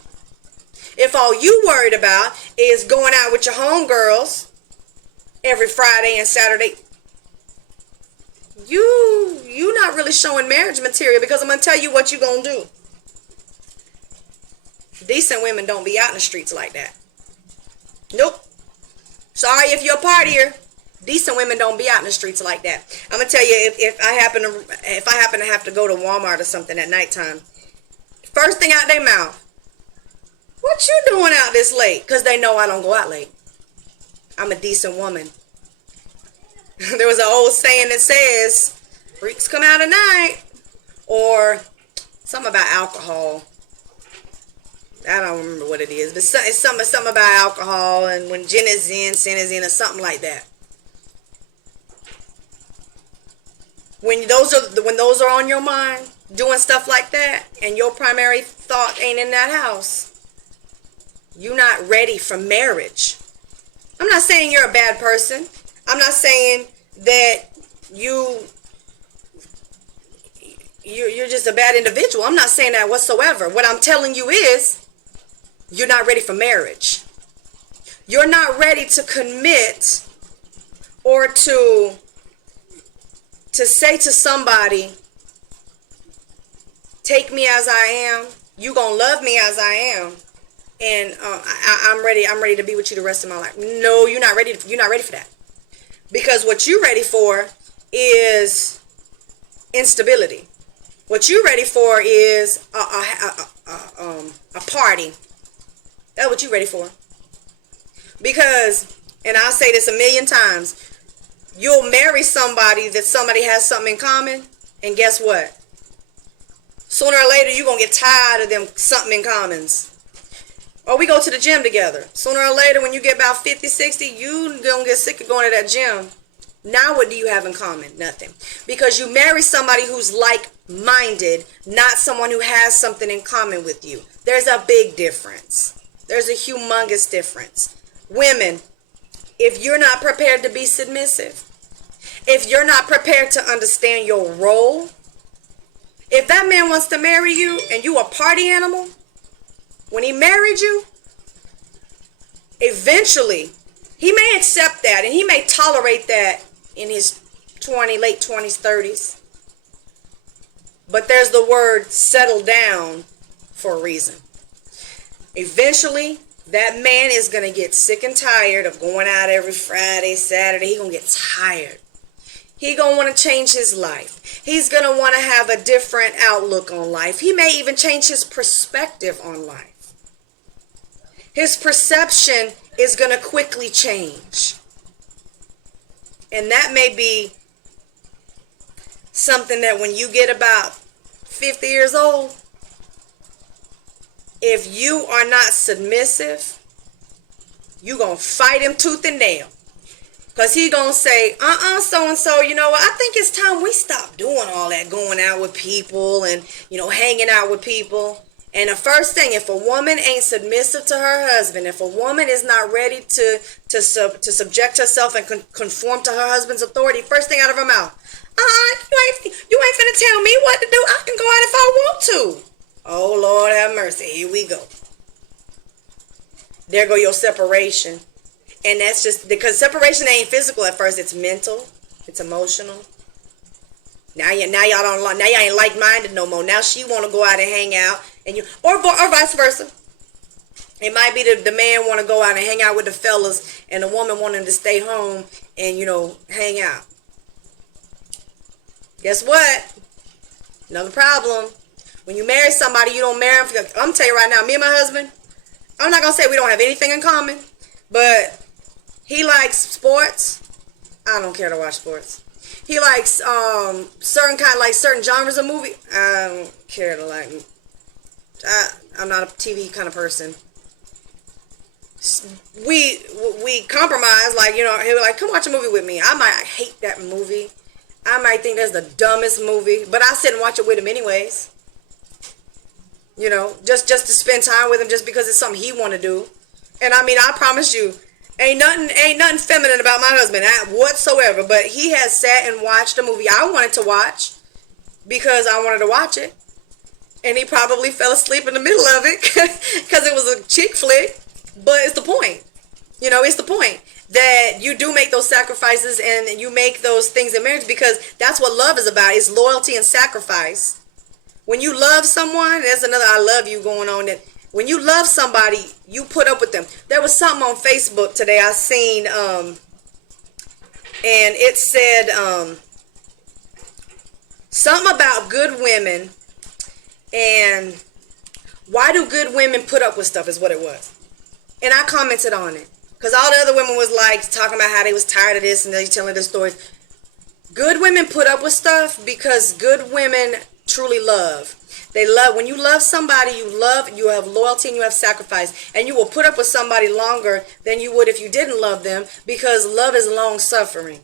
If all you worried about is going out with your homegirls every Friday and Saturday, you not really showing marriage material, because I'm going to tell you what you're going to do. Decent women don't be out in the streets like that. Nope. Sorry if you're a partier. Decent women don't be out in the streets like that. I'm gonna tell you, if I happen to have to go to Walmart or something at nighttime, first thing out their mouth, what you doing out this late? Because they know I don't go out late. I'm a decent woman. There was an old saying that says, freaks come out at night, or something about alcohol. I don't remember what it is, but it's something about alcohol, and when gin is in, sin is in, or something like that. When those are on your mind, doing stuff like that, and your primary thought ain't in that house, you're not ready for marriage. I'm not saying you're a bad person. I'm not saying that you're just a bad individual. I'm not saying that whatsoever. What I'm telling you is, you're not ready for marriage. You're not ready to commit or to say to somebody, take me as I am. You gonna love me as I am, and I'm ready to be with you the rest of my life. No, you're not ready. You're not ready for that, because what you're ready for is instability. What you're ready for is a party. That's what you're ready for. Because, and I'll say this a million times, you'll marry somebody that somebody has something in common, and guess what? Sooner or later, you're going to get tired of them something in commons. Or we go to the gym together. Sooner or later, when you get about 50, 60, you don't get sick of going to that gym. Now what do you have in common? Nothing. Because you marry somebody who's like-minded, not someone who has something in common with you. There's a big difference. There's a humongous difference. Women, if you're not prepared to be submissive, if you're not prepared to understand your role, if that man wants to marry you and you a party animal, when he married you, eventually he may accept that and he may tolerate that in his late 20s, 30s. But there's the word settle down for a reason. Eventually, that man is going to get sick and tired of going out every Friday, Saturday. He's going to get tired. He's going to want to change his life. He's going to want to have a different outlook on life. He may even change his perspective on life. His perception is going to quickly change. And that may be something that when you get about 50 years old, if you are not submissive, you're going to fight him tooth and nail. Because he's going to say, so-and-so, you know what, I think it's time we stop doing all that going out with people and, hanging out with people. And the first thing, if a woman ain't submissive to her husband, if a woman is not ready to subject herself and conform to her husband's authority, first thing out of her mouth, you ain't finna tell me what to do. I can go out if I want to. Oh, Lord have mercy. Here we go. There go your separation. And that's just because separation ain't physical at first. It's mental. It's emotional. Now y'all ain't like-minded no more. Now she want to go out and hang out, and or vice versa. It might be the man want to go out and hang out with the fellas, and the woman want him to stay home and hang out. Guess what? Another problem. When you marry somebody, you don't marry them. I'm tell you right now, me and my husband, I'm not gonna say we don't have anything in common, but he likes sports. I don't care to watch sports. He likes certain genres of movie. I don't care to like. I'm not a TV kind of person. We compromise, he was like, come watch a movie with me. I might hate that movie. I might think that's the dumbest movie, but I sit and watch it with him anyways. Just to spend time with him, just because it's something he want to do. And I promise you, ain't nothing feminine about my husband whatsoever. But he has sat and watched a movie I wanted to watch because I wanted to watch it, and he probably fell asleep in the middle of it because it was a chick flick. But it's the point. It's the point that you do make those sacrifices and you make those things in marriage, because that's what love is about. It's loyalty and sacrifice. When you love someone, there's another I love you going on. That when you love somebody, you put up with them. There was something on Facebook today I seen, and it said something about good women, and why do good women put up with stuff is what it was. And I commented on it. Because all the other women was like talking about how they was tired of this and they telling their stories. Good women put up with stuff because good women truly love. They love. When you love somebody, you have loyalty and you have sacrifice. And you will put up with somebody longer than you would if you didn't love them, because love is long suffering.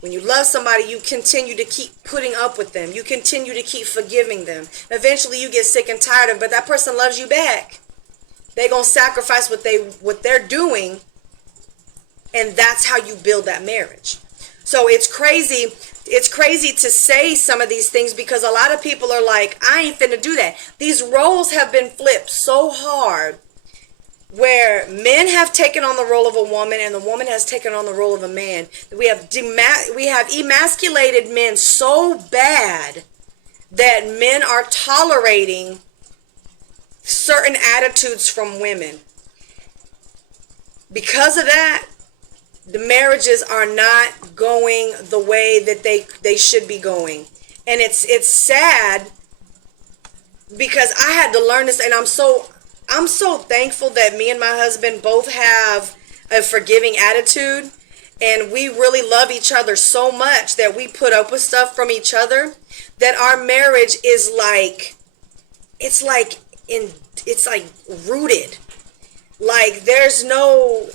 When you love somebody, you continue to keep putting up with them. You continue to keep forgiving them. Eventually you get sick and tired of it, but that person loves you back. They're going to sacrifice what they're doing, and that's how you build that marriage. So it's crazy to say some of these things, because a lot of people are like, I ain't finna do that. These roles have been flipped so hard, where men have taken on the role of a woman and the woman has taken on the role of a man. We have emasculated men so bad that men are tolerating certain attitudes from women. Because of that, the marriages are not going the way that they should be going. And it's sad, because I had to learn this, and I'm so thankful that me and my husband both have a forgiving attitude, and we really love each other so much that we put up with stuff from each other, that our marriage is like, it's like rooted. Like there's no,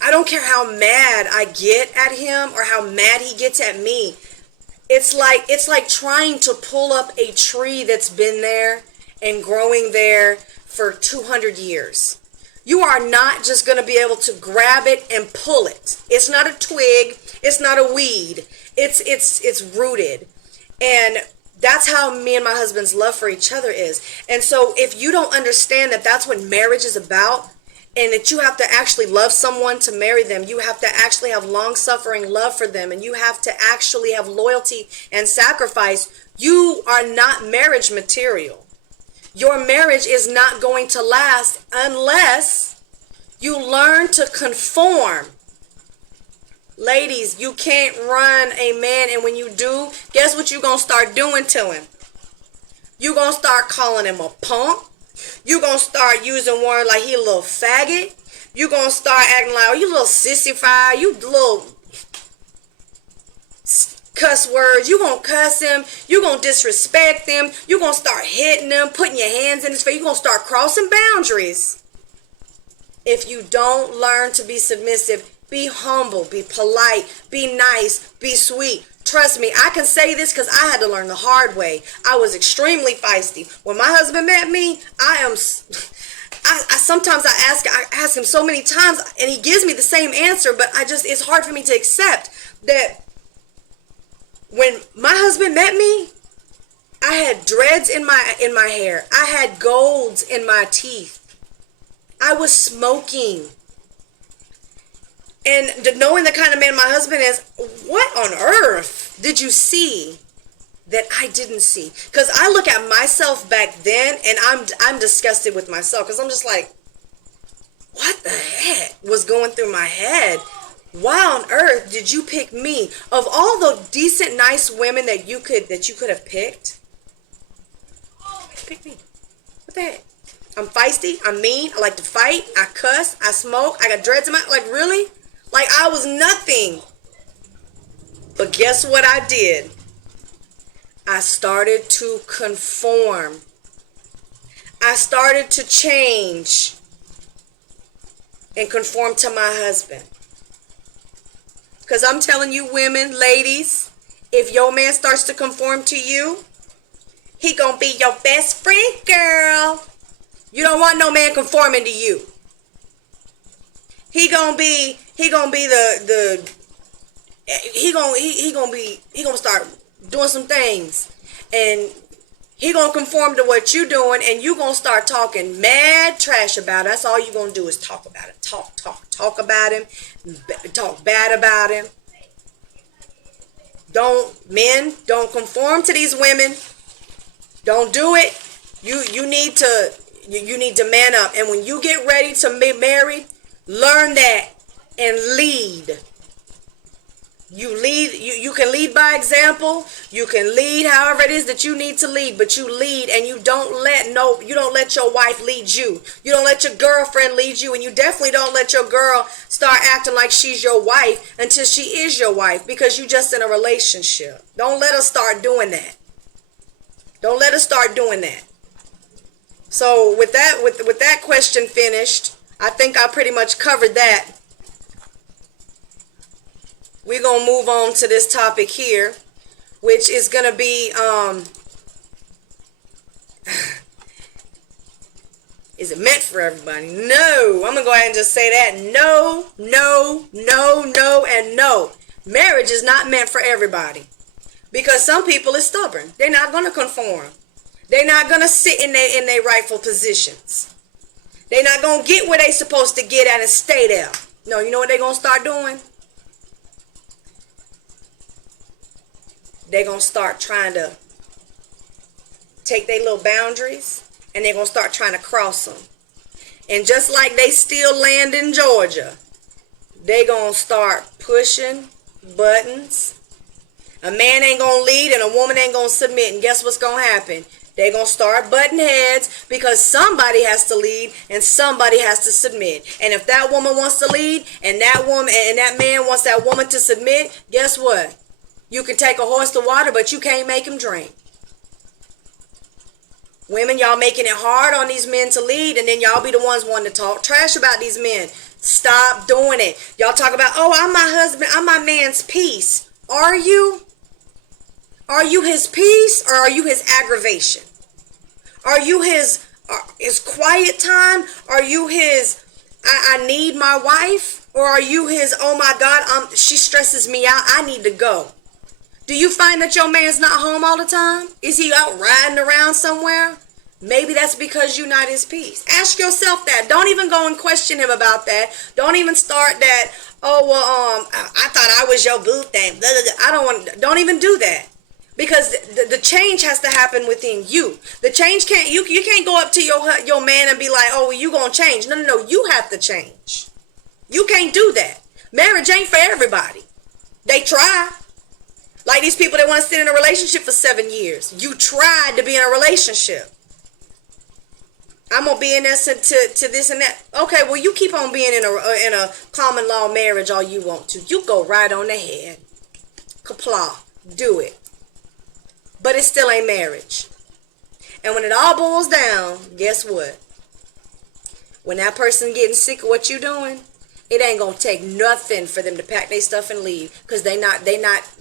I don't care how mad I get at him or how mad he gets at me. It's like trying to pull up a tree that's been there and growing there for 200 years. You are not just going to be able to grab it and pull it. It's not a twig. It's not a weed. It's rooted. And that's how me and my husband's love for each other is. And so if you don't understand that that's what marriage is about, and that you have to actually love someone to marry them, you have to actually have long-suffering love for them, and you have to actually have loyalty and sacrifice, you are not marriage material. Your marriage is not going to last unless you learn to conform. Ladies, you can't run a man, and when you do, guess what you're going to start doing to him? You're going to start calling him a punk. You're going to start using words like he a little faggot. You're going to start acting like, oh, you little sissified, you little cuss words. You're going to cuss him. You're going to disrespect him. You're going to start hitting him, putting your hands in his face. You're going to start crossing boundaries. If you don't learn to be submissive, be humble, be polite, be nice, be sweet. Trust me, I can say this because I had to learn the hard way. I was extremely feisty. When my husband met me, I sometimes I ask him so many times, and he gives me the same answer, but it's hard for me to accept that when my husband met me, I had dreads in my hair. I had golds in my teeth. I was smoking. And knowing the kind of man my husband is, what on earth did you see that I didn't see? Because I look at myself back then, and I'm disgusted with myself, because I'm just like, what the heck was going through my head? Why on earth did you pick me? Of all the decent, nice women that you could have picked, pick me. What the heck? I'm feisty. I'm mean. I like to fight. I cuss. I smoke. I got dreads in my... Like, really? Like I was nothing. But guess what I did? I started to conform. I started to change and conform to my husband. Because I'm telling you, women, ladies, if your man starts to conform to you, he gonna be your best friend, girl. You don't want no man conforming to you. He gonna start doing some things, and he gonna conform to what you doing, and you gonna start talking mad trash about it. That's all you gonna do is talk about it. Talk about him. Talk bad about him. Men don't conform to these women. Don't do it. You need to man up, and when you get ready to be married, learn that and lead. You can lead by example. You can lead however it is that you need to lead, but you lead, and you don't let your wife lead you. You don't let your girlfriend lead you, and you definitely don't let your girl start acting like she's your wife until she is your wife, because you just in a relationship. Don't let her start doing that. Don't let her start doing that. So with that question finished, I think I pretty much covered that. We're going to move on to this topic here, which is going to be, is it meant for everybody? No. I'm going to go ahead and just say that. No, no, no, no, and no. Marriage is not meant for everybody, because some people are stubborn. They're not going to conform. They're not going to sit in their rightful positions. They're not going to get where they're supposed to get at and stay there. No, you know what they're going to start doing? They're going to start trying to take their little boundaries, and they're going to start trying to cross them. And just like they still land in Georgia, they're going to start pushing buttons. A man ain't going to lead, and a woman ain't going to submit. And guess what's going to happen? They're going to start butting heads, because somebody has to lead and somebody has to submit. And if that woman wants to lead, and that man wants that woman to submit, guess what? You can take a horse to water, but you can't make him drink. Women, y'all making it hard on these men to lead, and then y'all be the ones wanting to talk trash about these men. Stop doing it. Y'all talk about, oh, I'm my husband, I'm my man's peace. Are you? Are you his peace, or are you his aggravation? Are you his quiet time? Are you his, I need my wife? Or are you his, oh my God, she stresses me out, I need to go? Do you find that your man's not home all the time? Is he out riding around somewhere? Maybe that's because you're not his peace. Ask yourself that. Don't even go and question him about that. Don't even start that, oh, well, I thought I was your boo thing. Don't even do that. Because the change has to happen within you. The change can't, you can't go up to your man and be like, oh, well, you gonna change. No, no, no, you have to change. You can't do that. Marriage ain't for everybody. They try. Like these people that want to sit in a relationship for 7 years. You tried to be in a relationship. I'm gonna be in this to this and that. Okay, well, you keep on being in a common law marriage all you want to. You go right on ahead. Kapla. Do it. But it still ain't marriage. And when it all boils down, guess what? When that person getting sick of what you doing, it ain't gonna take nothing for them to pack their stuff and leave, because they not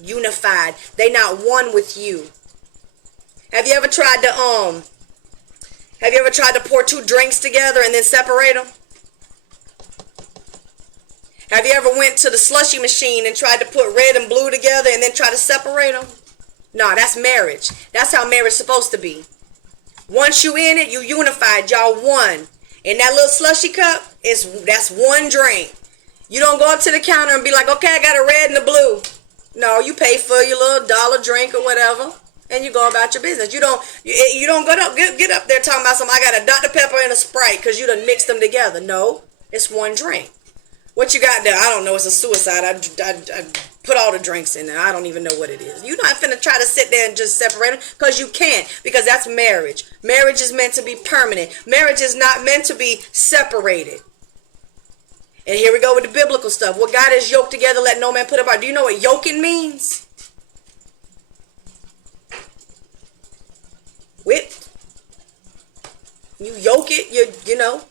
unified. They not one with you. Have you ever tried to pour 2 drinks together and then separate them? Have you ever went to the slushy machine and tried to put red and blue together and then try to separate them? No, that's marriage. That's how marriage is supposed to be. Once you in it, you unified. Y'all one. In that little slushy cup, that's one drink. You don't go up to the counter and be like, okay, I got a red and a blue. No, you pay for your little dollar drink or whatever, and you go about your business. You don't get up there talking about something. I got a Dr. Pepper and a Sprite because you done mixed them together. No, it's one drink. What you got there? I don't know. It's a suicide. I put all the drinks in there. I don't even know what it is. You're not finna try to sit there and just separate them, because you can't, because that's marriage. Marriage is meant to be permanent. Marriage is not meant to be separated. And here we go with the biblical stuff. What God has yoked together, let no man put apart. Do you know what yoking means? Whipped. You yoke it, you know,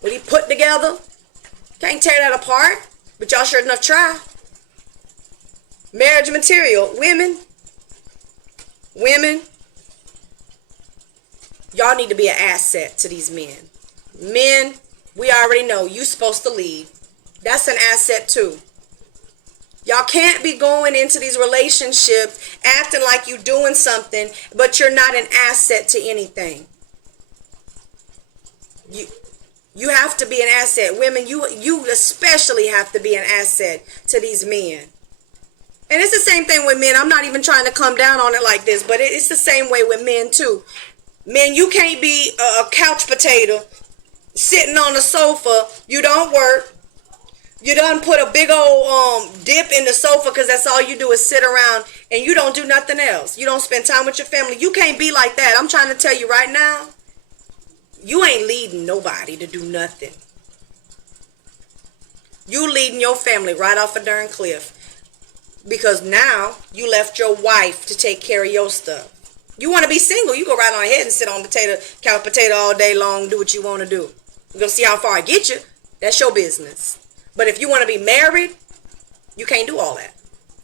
what he put together. Can't tear that apart, but y'all sure enough try. Marriage material. Women, y'all need to be an asset to these men. Men, we already know you supposed to lead. That's an asset too. Y'all can't be going into these relationships acting like you doing something, but you're not an asset to anything. You have to be an asset. Women, you especially have to be an asset to these men. And it's the same thing with men. I'm not even trying to come down on it like this, but it's the same way with men too. Men, you can't be a couch potato sitting on the sofa. You don't work. You done put a big old dip in the sofa because that's all you do is sit around and you don't do nothing else. You don't spend time with your family. You can't be like that. I'm trying to tell you right now. You ain't leading nobody to do nothing. You leading your family right off a darn cliff. Because now you left your wife to take care of your stuff. You want to be single, you go right on ahead and sit on couch potato all day long, do what you want to do. We're going to see how far I get you. That's your business. But if you want to be married, you can't do all that.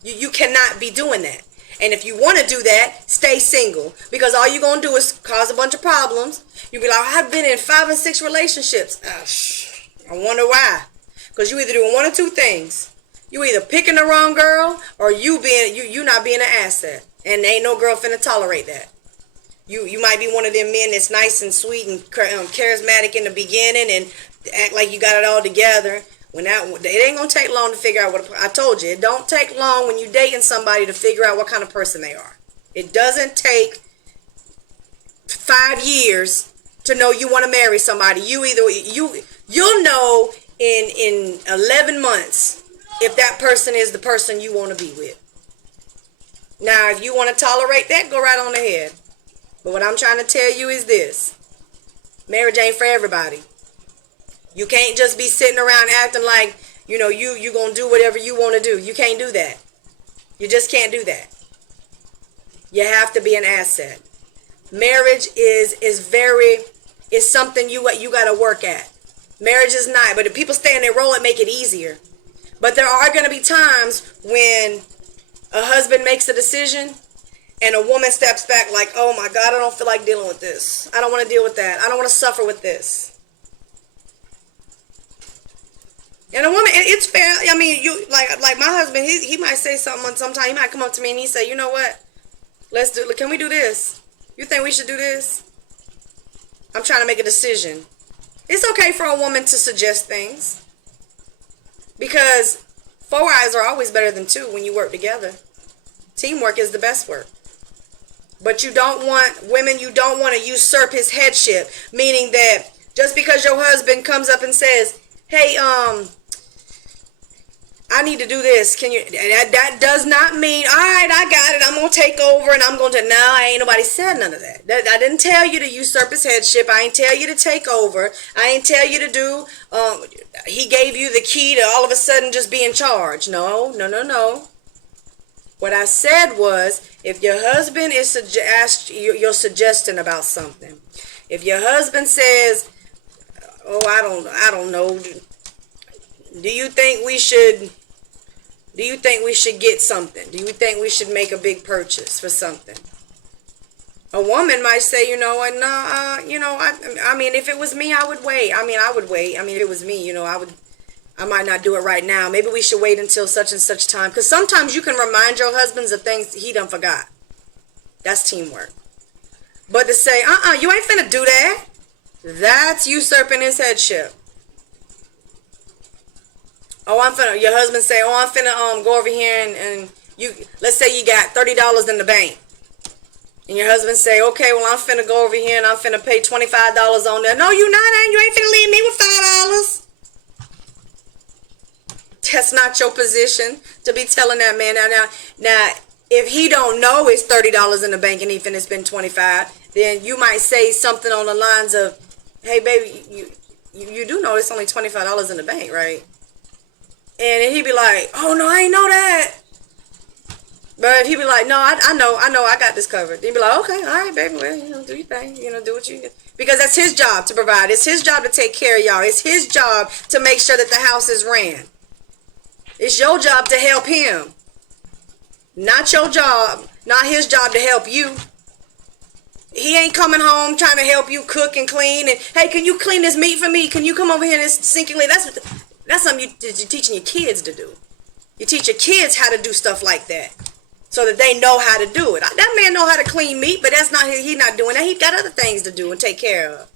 You cannot be doing that. And if you want to do that, stay single. Because all you're going to do is cause a bunch of problems. You'll be like, I've been in 5 and 6 relationships. I wonder why. Because you either doing one or two things. You either picking the wrong girl or you not being an asset. And ain't no girl finna tolerate that. You might be one of them men that's nice and sweet and charismatic in the beginning and act like you got it all together. It ain't gonna take long to figure out what I told you. It don't take long when you dating somebody to figure out what kind of person they are. It doesn't take 5 years to know you want to marry somebody. You'll know in 11 months if that person is the person you want to be with. Now, if you want to tolerate that, go right on ahead. But what I'm trying to tell you is this: marriage ain't for everybody. You can't just be sitting around acting like, you going to do whatever you want to do. You can't do that. You just can't do that. You have to be an asset. Marriage is something you got to work at. Marriage is not, but if people stay in their role, it make it easier. But there are going to be times when a husband makes a decision and a woman steps back like, oh my God, I don't feel like dealing with this. I don't want to deal with that. I don't want to suffer with this. And a woman, it's fair. I mean, you like my husband, he might say something sometime. He might come up to me and he say, you know what? Can we do this? You think we should do this? I'm trying to make a decision. It's okay for a woman to suggest things. Because 4 eyes are always better than 2 when you work together. Teamwork is the best work. But you don't want, women, you don't want to usurp his headship. Meaning that just because your husband comes up and says, hey, I need to do this. Can you? That does not mean, all right, I got it. I'm going to take over and I'm going to. No, ain't nobody said none of that. I didn't tell you to usurp his headship. I ain't tell you to take over. I ain't tell you to do, he gave you the key to all of a sudden just be in charge. No, no, no, no. What I said was, if your husband is you're suggesting about something. If your husband says, oh, I don't know. Do you think we should get something? Do you think we should make a big purchase for something? A woman might say, you know, and I mean, if it was me, I would wait. I would wait. If it was me, I might not do it right now. Maybe we should wait until such and such time. Because sometimes you can remind your husbands of things he done forgot. That's teamwork. But to say, you ain't finna do that, that's usurping his headship. Oh, your husband say, oh, I'm finna go over here and you, let's say you got $30 in the bank. And your husband say, okay, well, I'm finna go over here and I'm finna pay $25 on there. No, you not, and you ain't finna leave me with $5. That's not your position to be telling that man. Now, if he don't know it's $30 in the bank and he finna spend $25, then you might say something on the lines of, hey, baby, you do know it's only $25 in the bank, right? And he'd be like, oh, no, I ain't know that. But if he'd be like, no, I know, I got this covered. He'd be like, okay, all right, baby, well, do your thing, do what you do. Because that's his job to provide. It's his job to take care of y'all. It's his job to make sure that the house is ran. It's your job to help him. Not your job, not his job to help you. He ain't coming home trying to help you cook and clean. And, hey, can you clean this meat for me? Can you come over here and sinking lid? That's something you're teaching your kids to do. You teach your kids how to do stuff like that so that they know how to do it. That man know how to clean meat, but that's not, he's not doing that. He's got other things to do and take care of.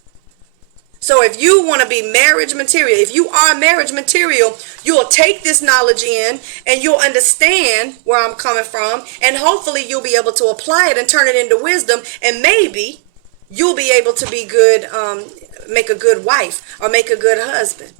So if you want to be marriage material, if you are marriage material, you'll take this knowledge in and you'll understand where I'm coming from, and hopefully you'll be able to apply it and turn it into wisdom, and maybe you'll be able to be good, make a good wife or make a good husband.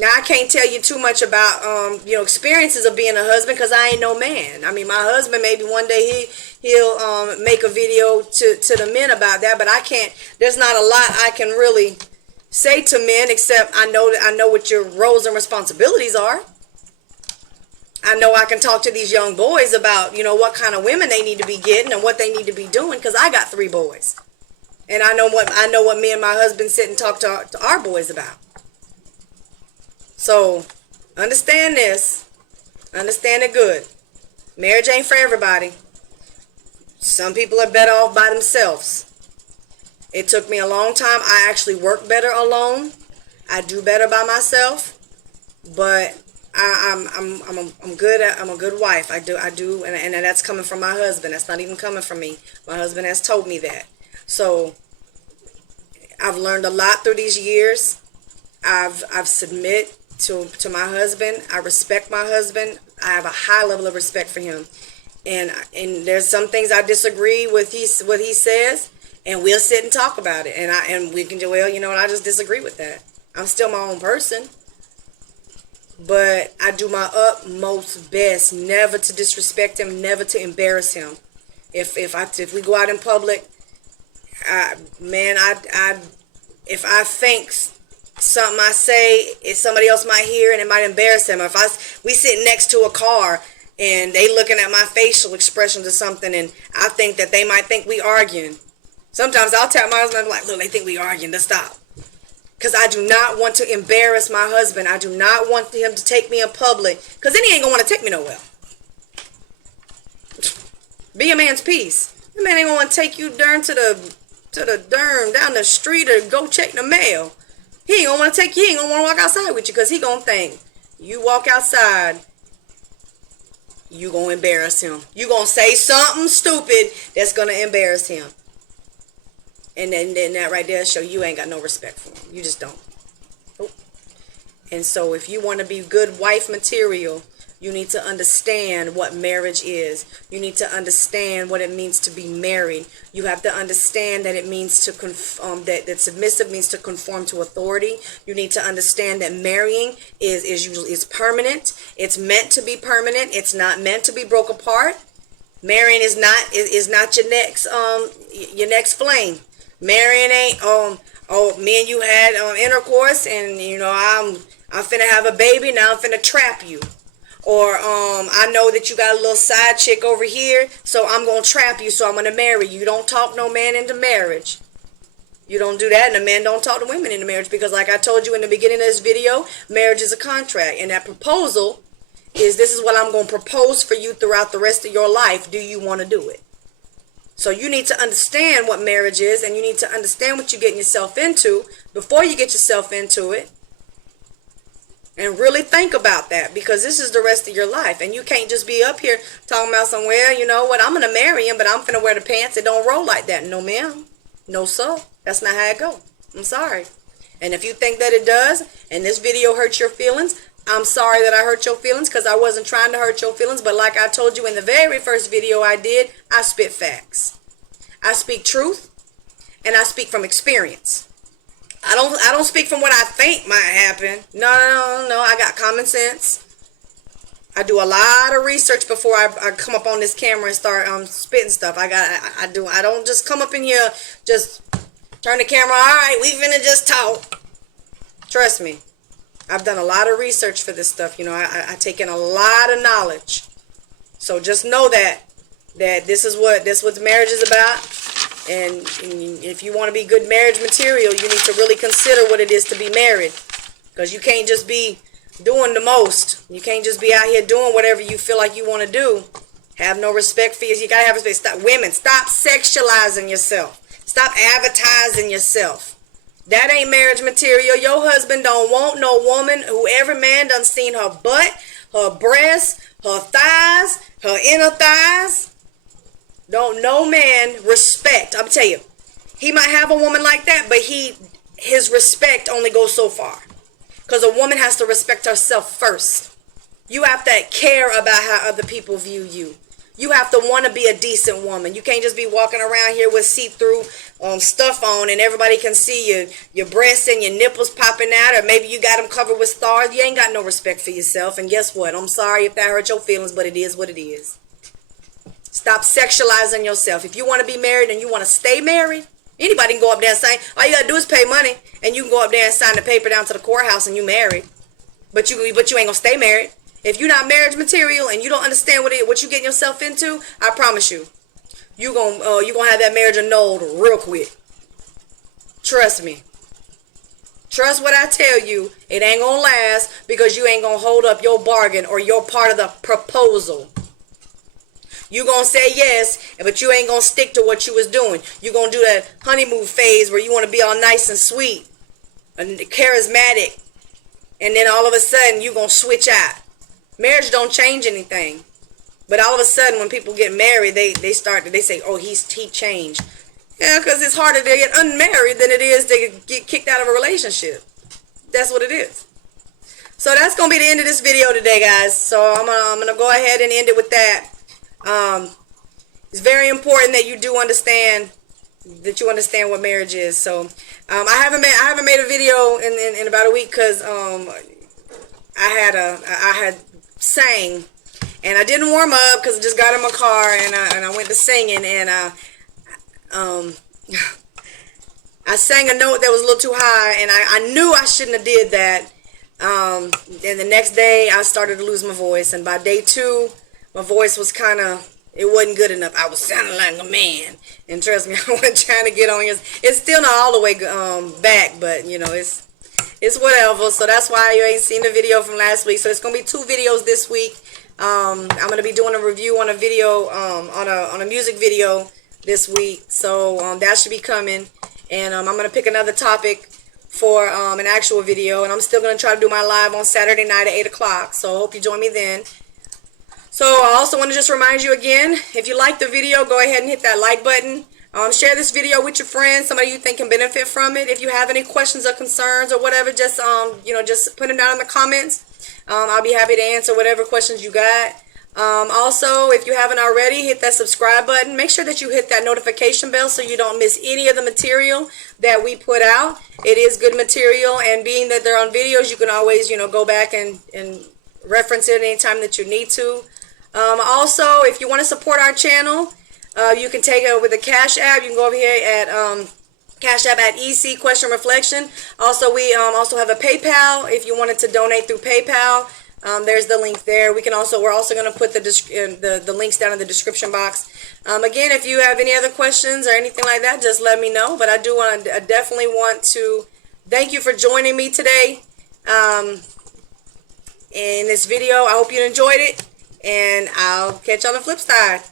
Now, I can't tell you too much about, experiences of being a husband because I ain't no man. I mean, my husband, maybe one day he'll make a video to the men about that, but I can't, there's not a lot I can really say to men except I know what your roles and responsibilities are. I know I can talk to these young boys about, what kind of women they need to be getting and what they need to be doing because I got 3 boys. And I know what me and my husband sit and talk to our boys about. So, understand this. Understand it good. Marriage ain't for everybody. Some people are better off by themselves. It took me a long time. I actually work better alone. I do better by myself. But I'm good. I'm a good wife. I do, and that's coming from my husband. That's not even coming from me. My husband has told me that. So, I've learned a lot through these years. I've submit to my husband. I respect my husband. I have a high level of respect for him. And there's some things I disagree with what he says, and we'll sit and talk about it. And we can do, well, I just disagree with that. I'm still my own person. But I do my utmost best never to disrespect him, never to embarrass him. If we go out in public, if I think something I say, if somebody else might hear and it might embarrass them. If we sit next to a car and they looking at my facial expressions or something, and I think that they might think we arguing. Sometimes I'll tell my husband, like, look, they think we arguing, let's stop. Because I do not want to embarrass my husband. I do not want him to take me in public, because then he ain't gonna want to take me nowhere. Be a man's peace. The man ain't gonna want to take you down to the down the street or go check the mail. He ain't gonna want to take you. He ain't gonna want to walk outside with you because he gonna think you walk outside, you gonna embarrass him. You gonna say something stupid that's gonna embarrass him. And then that right there show you ain't got no respect for him. You just don't. Nope. And so if you want to be good wife material, You need to understand what marriage is. You need to understand what it means to be married. You have to understand that it means to that submissive means to conform to authority. You need to understand that marrying is permanent. It's meant to be permanent. It's not meant to be broke apart. Marrying is not your next flame. Marrying ain't me and you had intercourse, and I'm finna have a baby, now I'm finna trap you. Or I know that you got a little side chick over here, so I'm gonna trap you, so I'm gonna marry you. You don't talk no man into marriage. You don't do that, and the men don't talk to women into marriage, because like I told you in the beginning of this video, marriage is a contract, and that proposal is, this is what I'm gonna propose for you throughout the rest of your life. Do you want to do it? So you need to understand what marriage is, and you need to understand what you're getting yourself into before you get yourself into it. And really think about that, because this is the rest of your life. And you can't just be up here talking about somewhere, you know what, I'm going to marry him, but I'm finna wear the pants. It don't roll like that. No, ma'am. No, sir. That's not how it go. I'm sorry. And if you think that it does, and this video hurts your feelings, I'm sorry that I hurt your feelings, because I wasn't trying to hurt your feelings. But like I told you in the very first video I did, I spit facts. I speak truth, and I speak from experience. I don't speak from what I think might happen. No. I got common sense. I do a lot of research before I come up on this camera and start spitting stuff. I don't just come up in here, just turn the camera. All right, we finna just talk. Trust me. I've done a lot of research for this stuff. I take in a lot of knowledge. So just know that this is what marriage is about. And if you want to be good marriage material, you need to really consider what it is to be married. Because you can't just be doing the most. You can't just be out here doing whatever you feel like you want to do. Have no respect for you. You got to have respect. Stop sexualizing yourself. Stop advertising yourself. That ain't marriage material. Your husband don't want no woman who every man done seen her butt, her breasts, her thighs, her inner thighs. Don't no man respect. I'm tell you, he might have a woman like that, but his respect only goes so far. Because a woman has to respect herself first. You have to care about how other people view you. You have to want to be a decent woman. You can't just be walking around here with see-through stuff on and everybody can see your breasts and your nipples popping out, or maybe you got them covered with stars. You ain't got no respect for yourself. And guess what? I'm sorry if that hurt your feelings, but it is what it is. Stop sexualizing yourself. If you want to be married and you want to stay married, anybody can go up there and sign. All you got to do is pay money, and you can go up there and sign the paper down to the courthouse and you married. But you ain't going to stay married. If you're not marriage material and you don't understand what you're getting yourself into, I promise you, you're going to have that marriage annulled real quick. Trust me. Trust what I tell you. It ain't going to last, because you ain't going to hold up your bargain or your part of the proposal. You gonna say yes, but you ain't gonna stick to what you was doing. You gonna do that honeymoon phase where you want to be all nice and sweet and charismatic, and then all of a sudden you gonna switch out. Marriage don't change anything, but all of a sudden when people get married, they say, oh, he changed. Yeah, because it's harder to get unmarried than it is to get kicked out of a relationship. That's what it is. So that's gonna be the end of this video today, guys. So I'm gonna go ahead and end it with that. It's very important that you do understand what marriage is. So I haven't made a video in about a week, because I had sang, and I didn't warm up because I just got in my car and I went to singing, and I sang a note that was a little too high, and I knew I shouldn't have did that. And the next day I started to lose my voice, and by day 2 my voice was it wasn't good enough. I was sounding like a man. And trust me, I wasn't trying to get on here. It's still not all the way back, but it's whatever. So that's why you ain't seen the video from last week. So it's gonna be 2 videos this week. I'm gonna be doing a review on a video, on a music video this week. So that should be coming. And I'm gonna pick another topic for an actual video. And I'm still gonna try to do my live on Saturday night at 8 o'clock. So I hope you join me then. So I also want to just remind you again, if you like the video, go ahead and hit that like button. Share this video with your friends, somebody you think can benefit from it. If you have any questions or concerns or whatever, just just put them down in the comments. I'll be happy to answer whatever questions you got. Also, if you haven't already, hit that subscribe button. Make sure that you hit that notification bell so you don't miss any of the material that we put out. It is good material, and being that they're on videos, you can always, go back and reference it anytime that you need to. Also, if you want to support our channel, you can take it with the Cash App. You can go over here at Cash App at EC Question Reflection. Also, we also have a PayPal if you wanted to donate through PayPal. There's the link there. We're also going to put the links down in the description box. Again, if you have any other questions or anything like that, just let me know. But I definitely want to thank you for joining me today in this video. I hope you enjoyed it, and I'll catch you on the flip side.